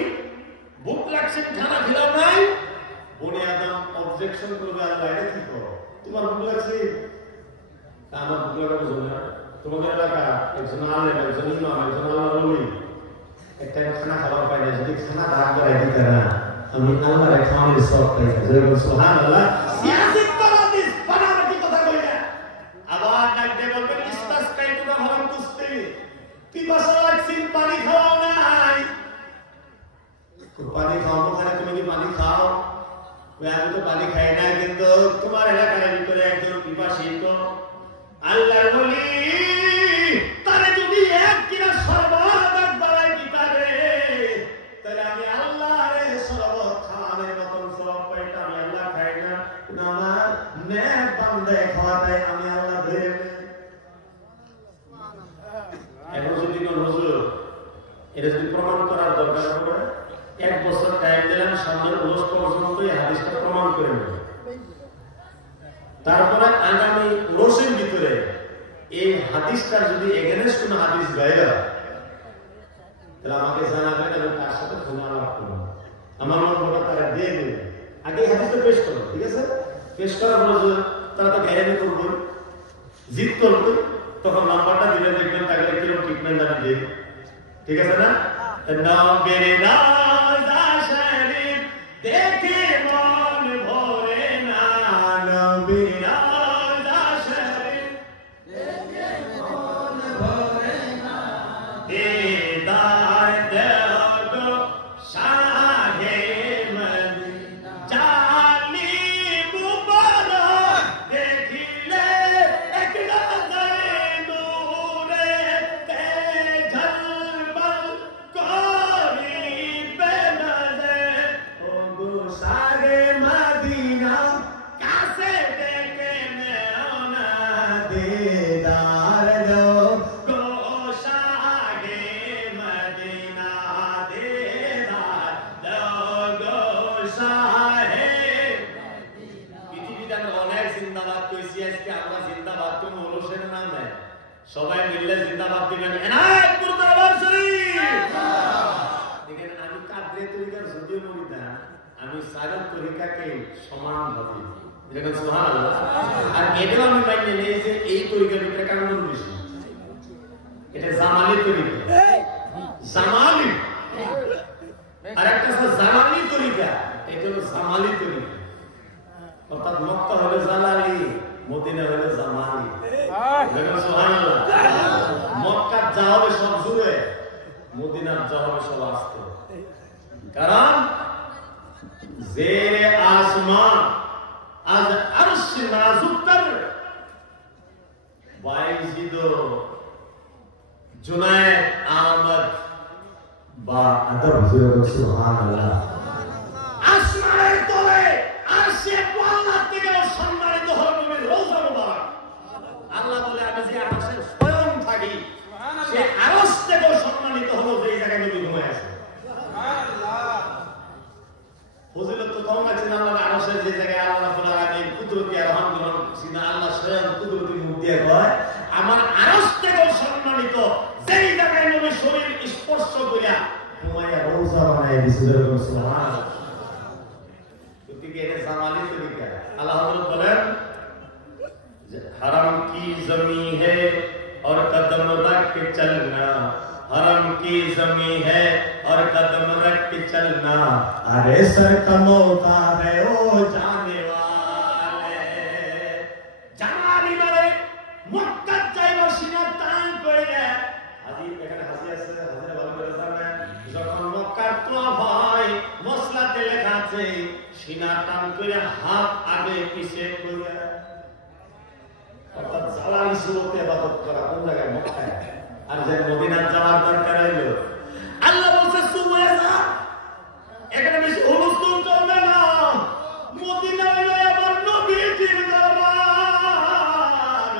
ভুক লাগছে খানা খেলাম নাই। বনি আদম অবজেকশন করবে, আল্লাহ এটা কি করো, তোমার ভুক লাগছে? আমার ভুক লাগা বুঝো না? তোমাদের এলাকা একজন আলেম, একজন ইমাম, একজন আল্লাহর ওলি একটা খানা খাবার পাই না, যদি খানা দান করে দিতে না, আমি আল্লাহর খাওয়ানোর সওয়াব পাইতাম। সুবহানাল্লাহ। সিয়াসত পারাদিস বানানোর কথা কই না। আবার ডাকতে বলবেন, ইস্তাসকাইতুকা ফালাম তুসকি, পিপাসা লাগছে পানি খাওয়াও নাই। পানি খাওয়াবো কেন? তুমি কি পানি খাও? আমি তো পানি খাই না, কিন্তু তোমার এলাকার ভিতরে একজন পিপাসিত আল্লাহর ওলি, তারে যদি এক কিনা শরবত বাড়াই দিতা রে, তাহলে আমি আল্লাহরে শরবত খাওয়ানোর মতন সওয়াব পাইতাম। আমি আল্লাহ খাই না, কিন্তু আমার নেক বান্দায় খাওয়াটাই আমি আল্লাহ ধরে। এখন যদি কোন হুজুর এটা যদি প্রমাণ করার দরকার পড়ে, 1 বছর টাইম দিলাম, সামনের রোজ পর্যন্ত এই হাদিসটা প্রমাণ করে নেব। তারপরে আগামী রোজের ভিতরে এই হাদিসটা যদি এগেনস্ট কোন হাদিস গায়ে, তাহলে আমাকে জানাবেন, আমি তার সাথে ফোন আলাপ করবো। আমার নম্বরটা তারা দিয়ে দেবে, আগে এই হাদিসটা পেশ করো, ঠিক আছে? পেশ করার পর তারা তো গ্যারান্টি করবো, জিত করবো, তখন নাম্বারটা দিলে দেখবেন তাকে কিরকম ট্রিটমেন্ট আমি দিই, ঠিক আছে না? দেখে মন ভরে না, নবীর রওজা শরীফ দেখে মন ভরে না, দিদার দেও গো শাহে মদিনা, জানি মুবারক দেখিলে এক নজরে নূরে তে ঝলমল করিবে নজর, ও গো শাহে মদিনা কাছে দেখে নেও না, দিদার দেও গো শাহে মদিনা, দিদার দেও গো শাহে। পৃথিবীতে আমরা অনেক জিন্দাবাদ কইছি, আজকে আমরা জিন্দাবাদ কোন ওরসের নামে সবাই মিললে জিন্দাবাদ দিবেন। এনায়তপুর দরবার শরীফ। দেখেন, আমি কাদরে তরিকার যদিও মরি না, আমি সারা তরিকাকে সমান ভাবি। দেখেন সুবহানাল্লাহ। আর এটাও আমি মাইনে নেই যে এই তরিকার ভিতরে কানুন বেশি, এটা জামালি তরিকা, জামালি। আর একটা আছে জালালি তরিকা, এটা হলো জামালি তরিকা। অর্থাৎ মক্কা হলো জালালি, মদিনা হলো জামালি। দেখেন সুবহানাল্লাহ। মক্কা যা হবে সব জুড়ে, মদিনার যা হবে সব আস্তে। কারণ জেরে আসমান আজ আরশ নাজুকতর বাইজিদ জুনায়েদ আহমদ বা আদর হুজুর সুবহানাল্লাহ। আসমানের তলে আরশে আল্লাহ থেকে সম্মানিত হল নবীর রওজা মুবারক। আল্লাহ বলে আমি যে আরশের স্বয়ং থাকি সে আরশ থেকে সম্মানিত হলো যে জায়গায় নবী ঘুমায় আছে। সুবহানাল্লাহ। ফজিলত তো কম আছে না আল্লাহর আরশের যে জায়গায় আল্লাহ রাব্বুল আলামিন কুদরতি আর রহমান সিনা আল্লাহ স্বয়ং কুদরতি মুখ দিয়ে কয় আমার আরশ থেকে সম্মানিত যেই জায়গায় নবী শরীর স্পর্শ কইরা ঘুমায়া রওজা বানায় দিছে। সুবহানাল্লাহ। এর জামালি তরিকা আল্লাহ হযরত বলেন हरम की जमी है और कदम रख के चलना, हरम की जमी है और कदम रख के चलना, अरे सर का मौका है ओ जाने वाले জামালি বলে মক্কা যাইবার সিনা টান কইরা হাজির এখানে হাজির আছে হাজির ভালো করে জানেন যখন মক্কার তোয়াফ হয় মসলাতে লেখা আছে সিনা টান কইরা হাত আগে পিছে কইরা অর্থাৎ জালালি সুরতে ইবাদত করা কোন জায়গায় মক্কায় আর যে মদিনা যাওয়ার দরকার হইল আল্লাহ বলছে সুমায়া যা এখানে বেশি হুলস্থুল চলবে না মদিনা হইল আমার নবীর দরবার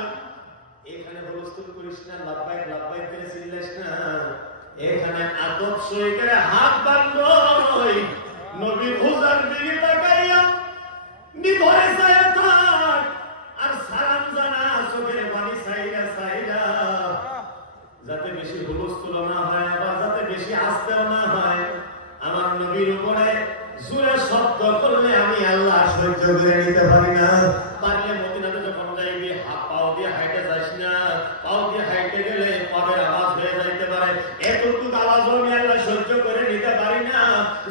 এখানে হুলস্থুল করিস না লাব্বাইক লাব্বাইক করে চিল্লাইস না এখানে আদব সই করে হাত বাঁধই নবীর হুজার দিকে তাকাইয়া নিভয়ে যায় থাক আর সালাম জানা চোখের পানি সাইরা সাইরা যাতে বেশি হুলস্থুল না হয় আবার যাতে বেশি আস্তেও না হয় আমার নবীর উপরে জোরে শব্দ করলে আমি আল্লাহ সহ্য করে নিতে পারি না। পারলে মদিনাতে যখন যাইবি হাত পাও দিয়ে হাইটে যাস না, পাও দিয়ে হাইটে গেলে পায়ের আওয়াজ হয়ে যাইতে পারে, এতটুকু আওয়াজ আমি আল্লাহ সহ্য করে নিতে পারি না।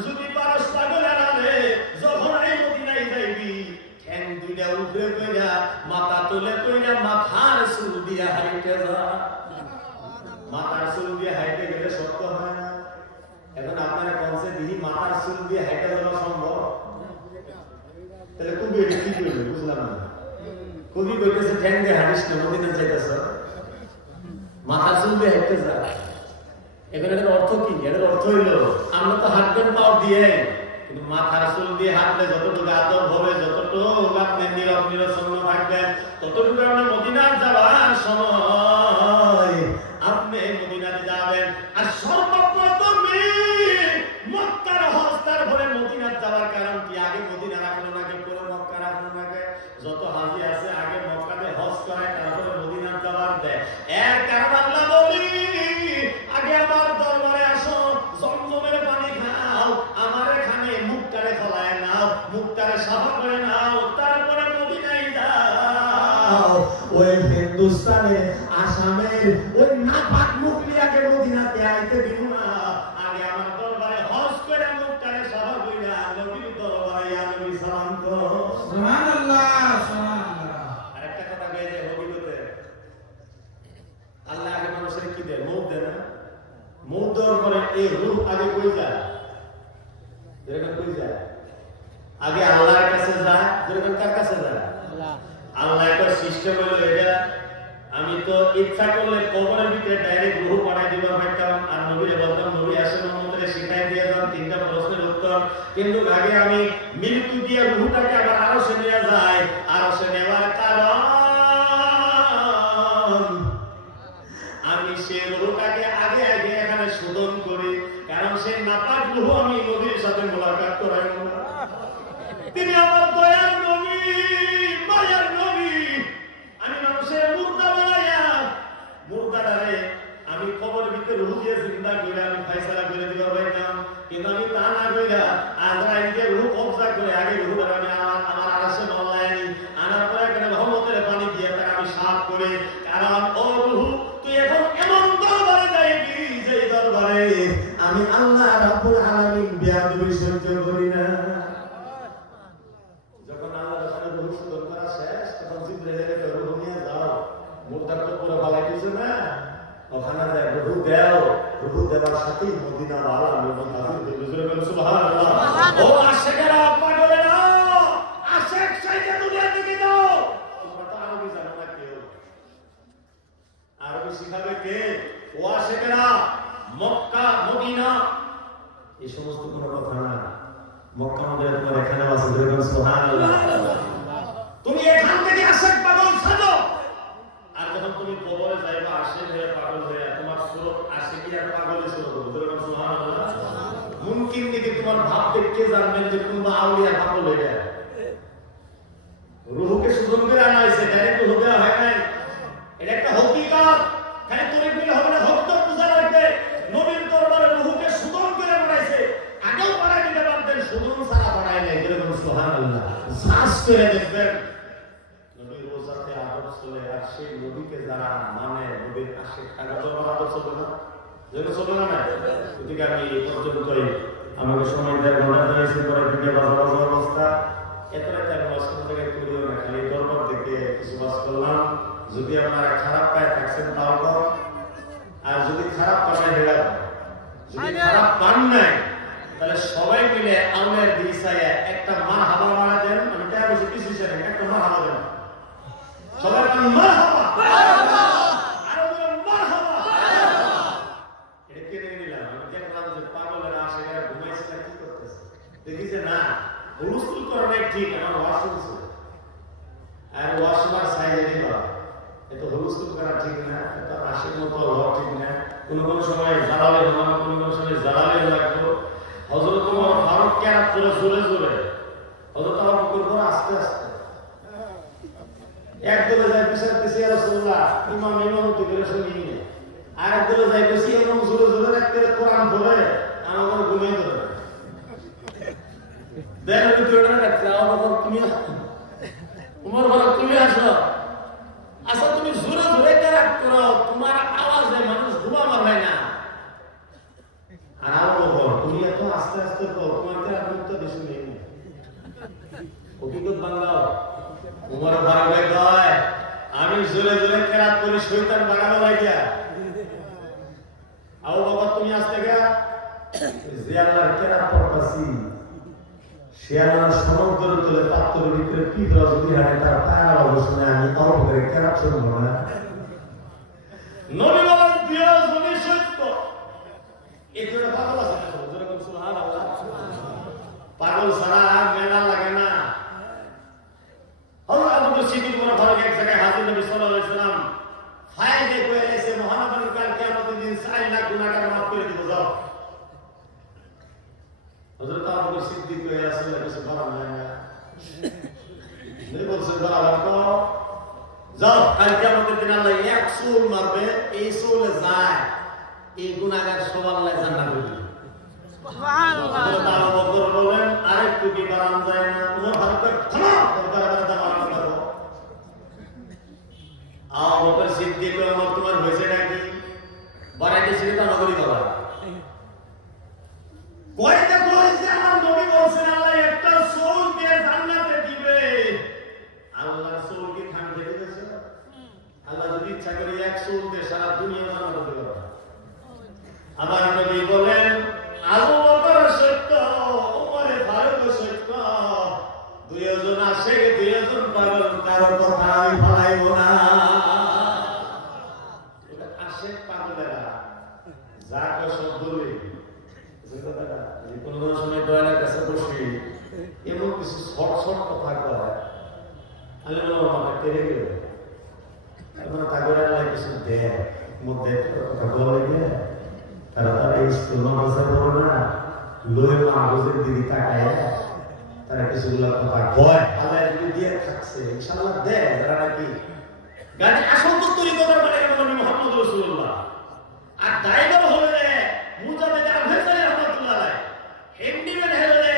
যদি পারস পাগলের আলে যখন এই মদিনায় যাইবি ঠ্যাং দুইটা উপরে কইরা মাথা তুলে কইরা মাথার চুল দিয়া হাইটে যা। মাথার চুল দিয়ে হাইটে গেলে সত্য হয় না। এখন আপনারা কনসে দিহি মাথার চুল দিয়ে হাইটে যাওয়া সম্ভব? তাহলে কবি এটা কি করবে বুঝলাম না। কবি কইতেছে ঠ্যাং দিয়ে হাঁটিস না মদিনা যাইতেছ মাথার চুল দিয়ে হাইটে যা। এখন এটার অর্থ কি? এটার অর্থ হইল আমরা তো হাঁটবেন পাও দিয়ে কিন্তু মাথার চুল দিয়ে হাঁটলে যতটুকু আদব হবে যতটুকু আপনি নীরব নিরসন্ন থাকবেন ততটুকু আপনার মদিনার যাওয়ার সময় আপনি মদিনাতে যাবেন। আর সর্বপ্রথমে মক্কার হজ তারপরে মদিনার যাওয়ার কারণ কি? আগে মদিনা রাখলো নাকি পরে মক্কা রাখলো নাকি? যত হাজি আছে আগে মক্কাতে হজ করে তারপরে মদিনার যাওয়ার দেয়। এর কারণ আল্লাহ বলি আগে আমার দরবারে আসো জমজমের পানি খাও আমার এখানে মুখটারে খোলায় নাও মুখটারে সাফা করে নাও তারপরে মদিনায় যাও। ওই হিন্দুস্তানে আসামের ওই নাপাক মুখলিয়াকে মদিনাতে আইতে দিব না। আগে আমার দরবারে হজ করে মুখটারে সাফা কইরা নবীর দরবারে আমি সালাম করো। সুবহানাল্লাহ সুবহানাল্লাহ। আরেকটা কথা কই যে হবিবতে আল্লাহ আগে মানুষের কি দেয়? মুখ দেয় না? মুখ দেওয়ার পরে এই রূহ আগে কই যায়? যেরকম কই যায় আগে আল্লাহর কাছে যায়। যেরকম কার কাছে যায়? আল্লাহ একটা সিস্টেম হলো এটা। আমি তো ইচ্ছা করলে কবরের ভিতরে ডাইরেক্ট রূহ পাঠাই দিতে পারতাম আর নবীরে বলতাম নবী আসেন আমাদের শিখাই দিয়ে দাও তিনটা প্রশ্নের উত্তর। কিন্তু আগে আমি মৃত্যু দিয়ে রূহটাকে আবার আরশে নিয়ে যাই। আরশে নেওয়ার কারণ আমি সেই রূহটাকে আগে আগে এখানে শোধন করি কারণ সেই নাপাক রূহ আমি নবীর সাথে মোলাকাত করাই না। তিনি আমার দয়ার নবী মায়ার নবী। আমি মানুষের মুর্দা বানাইয়া মুর্দাটারে আমি কবরের ভিতরে রূহ দিয়ে জিন্দা করে আমি ফয়সালা করে দিতে পারতাম কিন্তু আমি তা না কইরা আজরাইলকে রূহ কবজা করে আগে রূহটা আমি আমার আরশে মওলায় আনি আনার পরে এখানে রহমতের পানি দিয়ে তাকে আমি সাফ করে কারণ ও রূহ তুই এখন এমন দরবারে যাইবি যে দরবারে আমি আল্লাহ রাব্বুল আলামিন বেয়াদবি সহ্য করি না। যখন আল্লাহ রাসূলের রূহ শোধন করা শেষ তখন জিবরাইলকে রূহ নিয়ে যাও মুর্দার তো পুরো ভালাই কিছু না ওখানে যায় রূহ দাও। রূহ দেওয়ার সাথেই মদিনা ওয়ালা লোক হাজির হয়ে গেল। সুবহানাল্লাহ। ও আশিকেরা পাগলেরা আশিক সাইকে দুনিয়া থেকে দাও। তোমরা তো আরবি জানো না কেউ। আরবি শিখাবে কে? ও আশিকেরা মক্কা মদিনা এই সমস্ত কোনো কথা না। মক্কা মদিনায় তোমার এখানে আছে, যেরকম সুবহানাল্লাহ। তুমি এখান থেকে আশেক পাগল সাজো, আর যখন তুমি কবরে যাইবা আশেক হয়ে পাগল হয়ে তোমার সুরত আশেকি আর পাগলের সুরত হবে, যেরকম সুবহানাল্লাহ। মুমকিন নাকি তোমার ভাব দেখে জানবেন যে কোন আউলিয়া পাগল হয়ে যায়। রূহকে সুজন করে আনা হয়েছে, ডাইরেক্ট রূহ দেওয়া হয় নাই। এটা একটা হকিকত, খালি তুমি বলে হবে না। ভক্ত পূজা লাগবে, নবীর দরবারে রূহকে সুজন করে বানাইছে। আগেও বানাই দিতে পারতেন, সুজন ছাড়া বানাই নাই, যেরকম সুবহানাল্লাহ। শ্বাস করে দেখবেন নবীর রোজাতে আদব চলে, আর সেই নবীকে যারা মানে নবীর আশিক তারা তো আদব চলবে না, যেরকম চলবে না। গতিকে আমি এই পর্যন্তই, আমাকে সময় দেয় ঘন্টা দিয়েছে, পরে দিকে বাজার অবস্থা এত রাতে আমি অসম থেকে তুলিও না, খালি দরবার দেখে কিছু বাস করলাম। যদি আপনারা খারাপ পায় থাকছেন তাও কম, আর যদি খারাপ পাবে হেরা, যদি খারাপ পান নাই তাহলে সবাই মিলে আউলের দিশায় একটা মার হাবা মারা দেন। আমি তাই বলছি কিছু হিসেবে একটা মার হাবা দেন, সবাই মার হাবা, আরো মার হাবা। এটা কেটে নিলাম। আমি দেখলাম যে পাগলের আসে ঘুমাইছে না, কি করতেছে দেখি যে না হুলস্থুল করাটাই ঠিক। আমার ওয়াশ শুনছে, আর ওয়াশ আমার সাইজে দিবা, এত হুলস্থুল করা ঠিক না, এত আশের মতো হওয়া ঠিক না। কোনো কোনো সময় জ্বালালে হলাম, কোনো কোনো সময় জ্বালালে লাগলো। হযরত ওমর ফারুক কেরাত করে জোরে জোরে, হযরত আবু বকর করে আস্তে আস্তে। এক দলে যায় পিছাতেছি ইয়া রাসূলুল্লাহ, ইমাম ইমামতি করে শুনিয়ে নিয়ে, আর এক দলে যায় বেশি এরকম জোরে জোরে রাখতে কোরআন পড়ে আমার ঘুমিয়ে ধরে। দেখো তুই না রাখতে আবু বকর তুমি, উমর বলে তুমি আসো, আচ্ছা তুমি জোরে জোরে কেরাত করো, তোমার আওয়াজে মানুষ ঘুমাবার হয় না। আর আবু বকর তুমি এত আস্তে আস্তে করো, তোমার কেরাত মুক্ত বেশি নেই। হকিকত বাংলাও উমর ভাবে কয় আমি জোরে জোরে কেরাত করি, শয়তান বাগানো লাগিয়া। আবু বকর তুমি আস্তে গা জিয়ালার কেরাত পড়তাছি, শিয়ালার সমুদ্র তুলে পাত্রের ভিতরে পিঁপড়া যদি হাঁটে তার পায়ের অবস্থানে আমি তাও করে কেরাত শুনবো না। নবী বলেন প্রিয় নবী সত্য, এই জন্য পাগল আছে না, যেরকম সুবহানাল্লাহ। পাগল ছাড়া মেলা লাগে না। হযরত আবু বকর সিদ্দিক রাদিয়াল্লাহু এক জায়গায় হাজির নবী সাল্লাল্লাহু আলাইহি ওয়াসাল্লাম ফাইল দিয়ে কয়ে এসে মহানবীর কাল কিয়ামতের দিন 4 লাখ গুনাহগার মাফ করে দিব যাও। হযরত আবু বকর সিদ্দিক কয়ে আসলে কিছু বলার নাই না, নবী বলছেন বলা তো যাও, কাল কিয়ামতের দিন আল্লাহ এক চুল মারবে, এই চুলে যায় এই গুনাহগার সব আল্লাহ জান্নাতে দিবে। সুবহানাল্লাহ। আবু বকর বলেন আরেকটু কি বাড়ান যায় না? তোমার হাতে থামো, দরকার দাও করো। আবু বকর সিদ্দিক ওমর তোমার হয়েছে নাকি? বাড়াইতে ছিল তা নগরী বলা কয় দেখো যে আমার নবী বলেন আল্লাহ একটা চুল দিয়ে জান্নাতে দিবে। আল্লাহ চুল কি খান দিয়ে দিয়েছে? আল্লাহ যদি ইচ্ছা করে এক চুল দিয়ে সারা দুনিয়া জান্নাতে দিবে। আবার নবী বলেন আবু বকর সত্য, ওমর ফারুক সত্য, দুইজন আসে দুইজন পাগল, কারো কথা আমি ফলাইব না। এটা আসে পাগলেরা যা কয় সব দূরে। কোনো সময় দয়ালের কাছে বসি এমন কিছু শর্ট শর্ট কথা কয়, আমি মাথা কেড়ে গেল। এখন তাগর আল্লাহ কিছু দেয় মধ্যে কথা বলে গিয়ে তারা তারা ইস্তেমা ভাষা বলো না, লোহে মাহবুজের দিকে তাকায় তারা কিছুগুলো কথা কয়। আল্লাহ যদি দিয়ে থাকছে ইনশাআল্লাহ দেয় তারা নাকি গাড়ি আসল তো তৈরি করার মানে নবী মুহাম্মদ রাসূলুল্লাহ। আর ড্রাইভার হলে মুজাহিদ আফসারি রাহমাতুল্লাহ আলাইহি, হেন্ডিম্যান হলে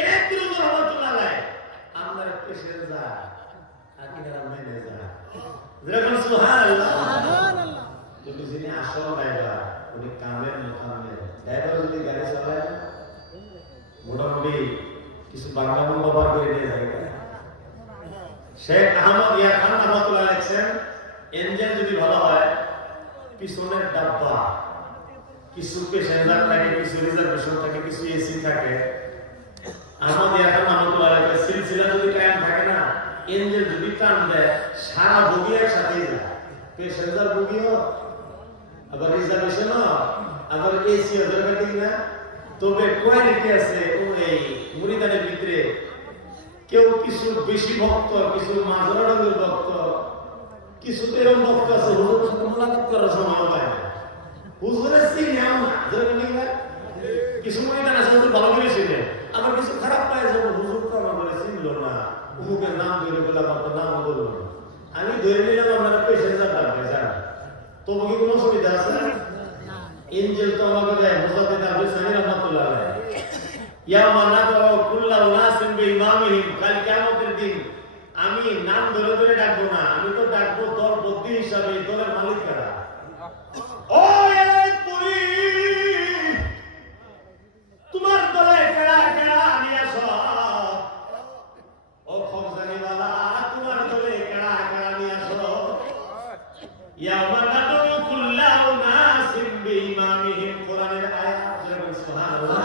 ইলেকট্রিক রাহমাতুল্লাহ আলাইহি, আমরা পেশে যা আর কিনা মেনে যা, যেরকম সুবহানাল্লাহ সুবহানাল্লাহ। যদি যিনি আসল ড্রাইভার উনি কামের মোকামে ড্রাইভার যদি গাড়ি চালায় মোটামুটি কিছু বাংলামন ব্যবহার করে নিয়ে যায়। শেখ আহমদ ইয়া খান রহমাতুল্লাহ লিখছেন ইঞ্জিন যদি ভালো হয় পিছনের ডাব্বা কিছু প্যাসেঞ্জার থাকে, কিছু রিজার্ভেশন থাকে, কিছু এসি থাকে। আহমদ ইয়া খান রহমাতুল্লাহ লিখছেন সিলসিলা যদি কায়েম থাকে না, ইঞ্জিন যদি টান দেয় সারা বগি একসাথে যায়, প্যাসেঞ্জার বগিও আবার রিজার্ভেশনও আবার এসি ওদের কাছে না তবে কোয়ালিটি আছে ওই মুরিদানের ভিতরে কেউ কিছু বেশি ভক্ত, কিছু মাঝারি ভক্ত, কিছু এরকম ভক্ত আছে হুজুরের সাথে মোলাকাত করার সময় পায় না, হুজুরের চিনেও না, কিছু মুরিদান আছে হুজুর ভালো করে চিনে, আবার কিছু খারাপ পায় যাবো হুজুর তো আমার বলে চিনলো না, অমুকের নাম ধরে বলে আমার তো নাম বললো না, আমি ধরে নিলাম আপনারা পেশেন্টার ডাকবে যান, তবু কি কোনো অসুবিধা আছে? ইনজিল তো আমাকে দেয় মুজাদ্দিদ আবু সানি রাহমাতুল্লাহ আলাইহি ইয়া মানাদু কুল্লু নাসিন বিইমামিহিম, কাল কিয়ামতের দিন আমি নাম ধরে ধরে ডাকবো না, আমি তো ডাকবো দল বুদ্ধি হিসাবে, দলের মালিক কারা? ও এই পুরি তোমার দলে কেডা কেডা নিয়ে আসো, ও খবজানিওয়ালা তোমার দলে কেডা কেডা নিয়ে আসো, ইয়া মানাদু কুল্লু নাসিন বিইমামিহিম, কোরআনের আয়াত, সুবহানাল্লাহ।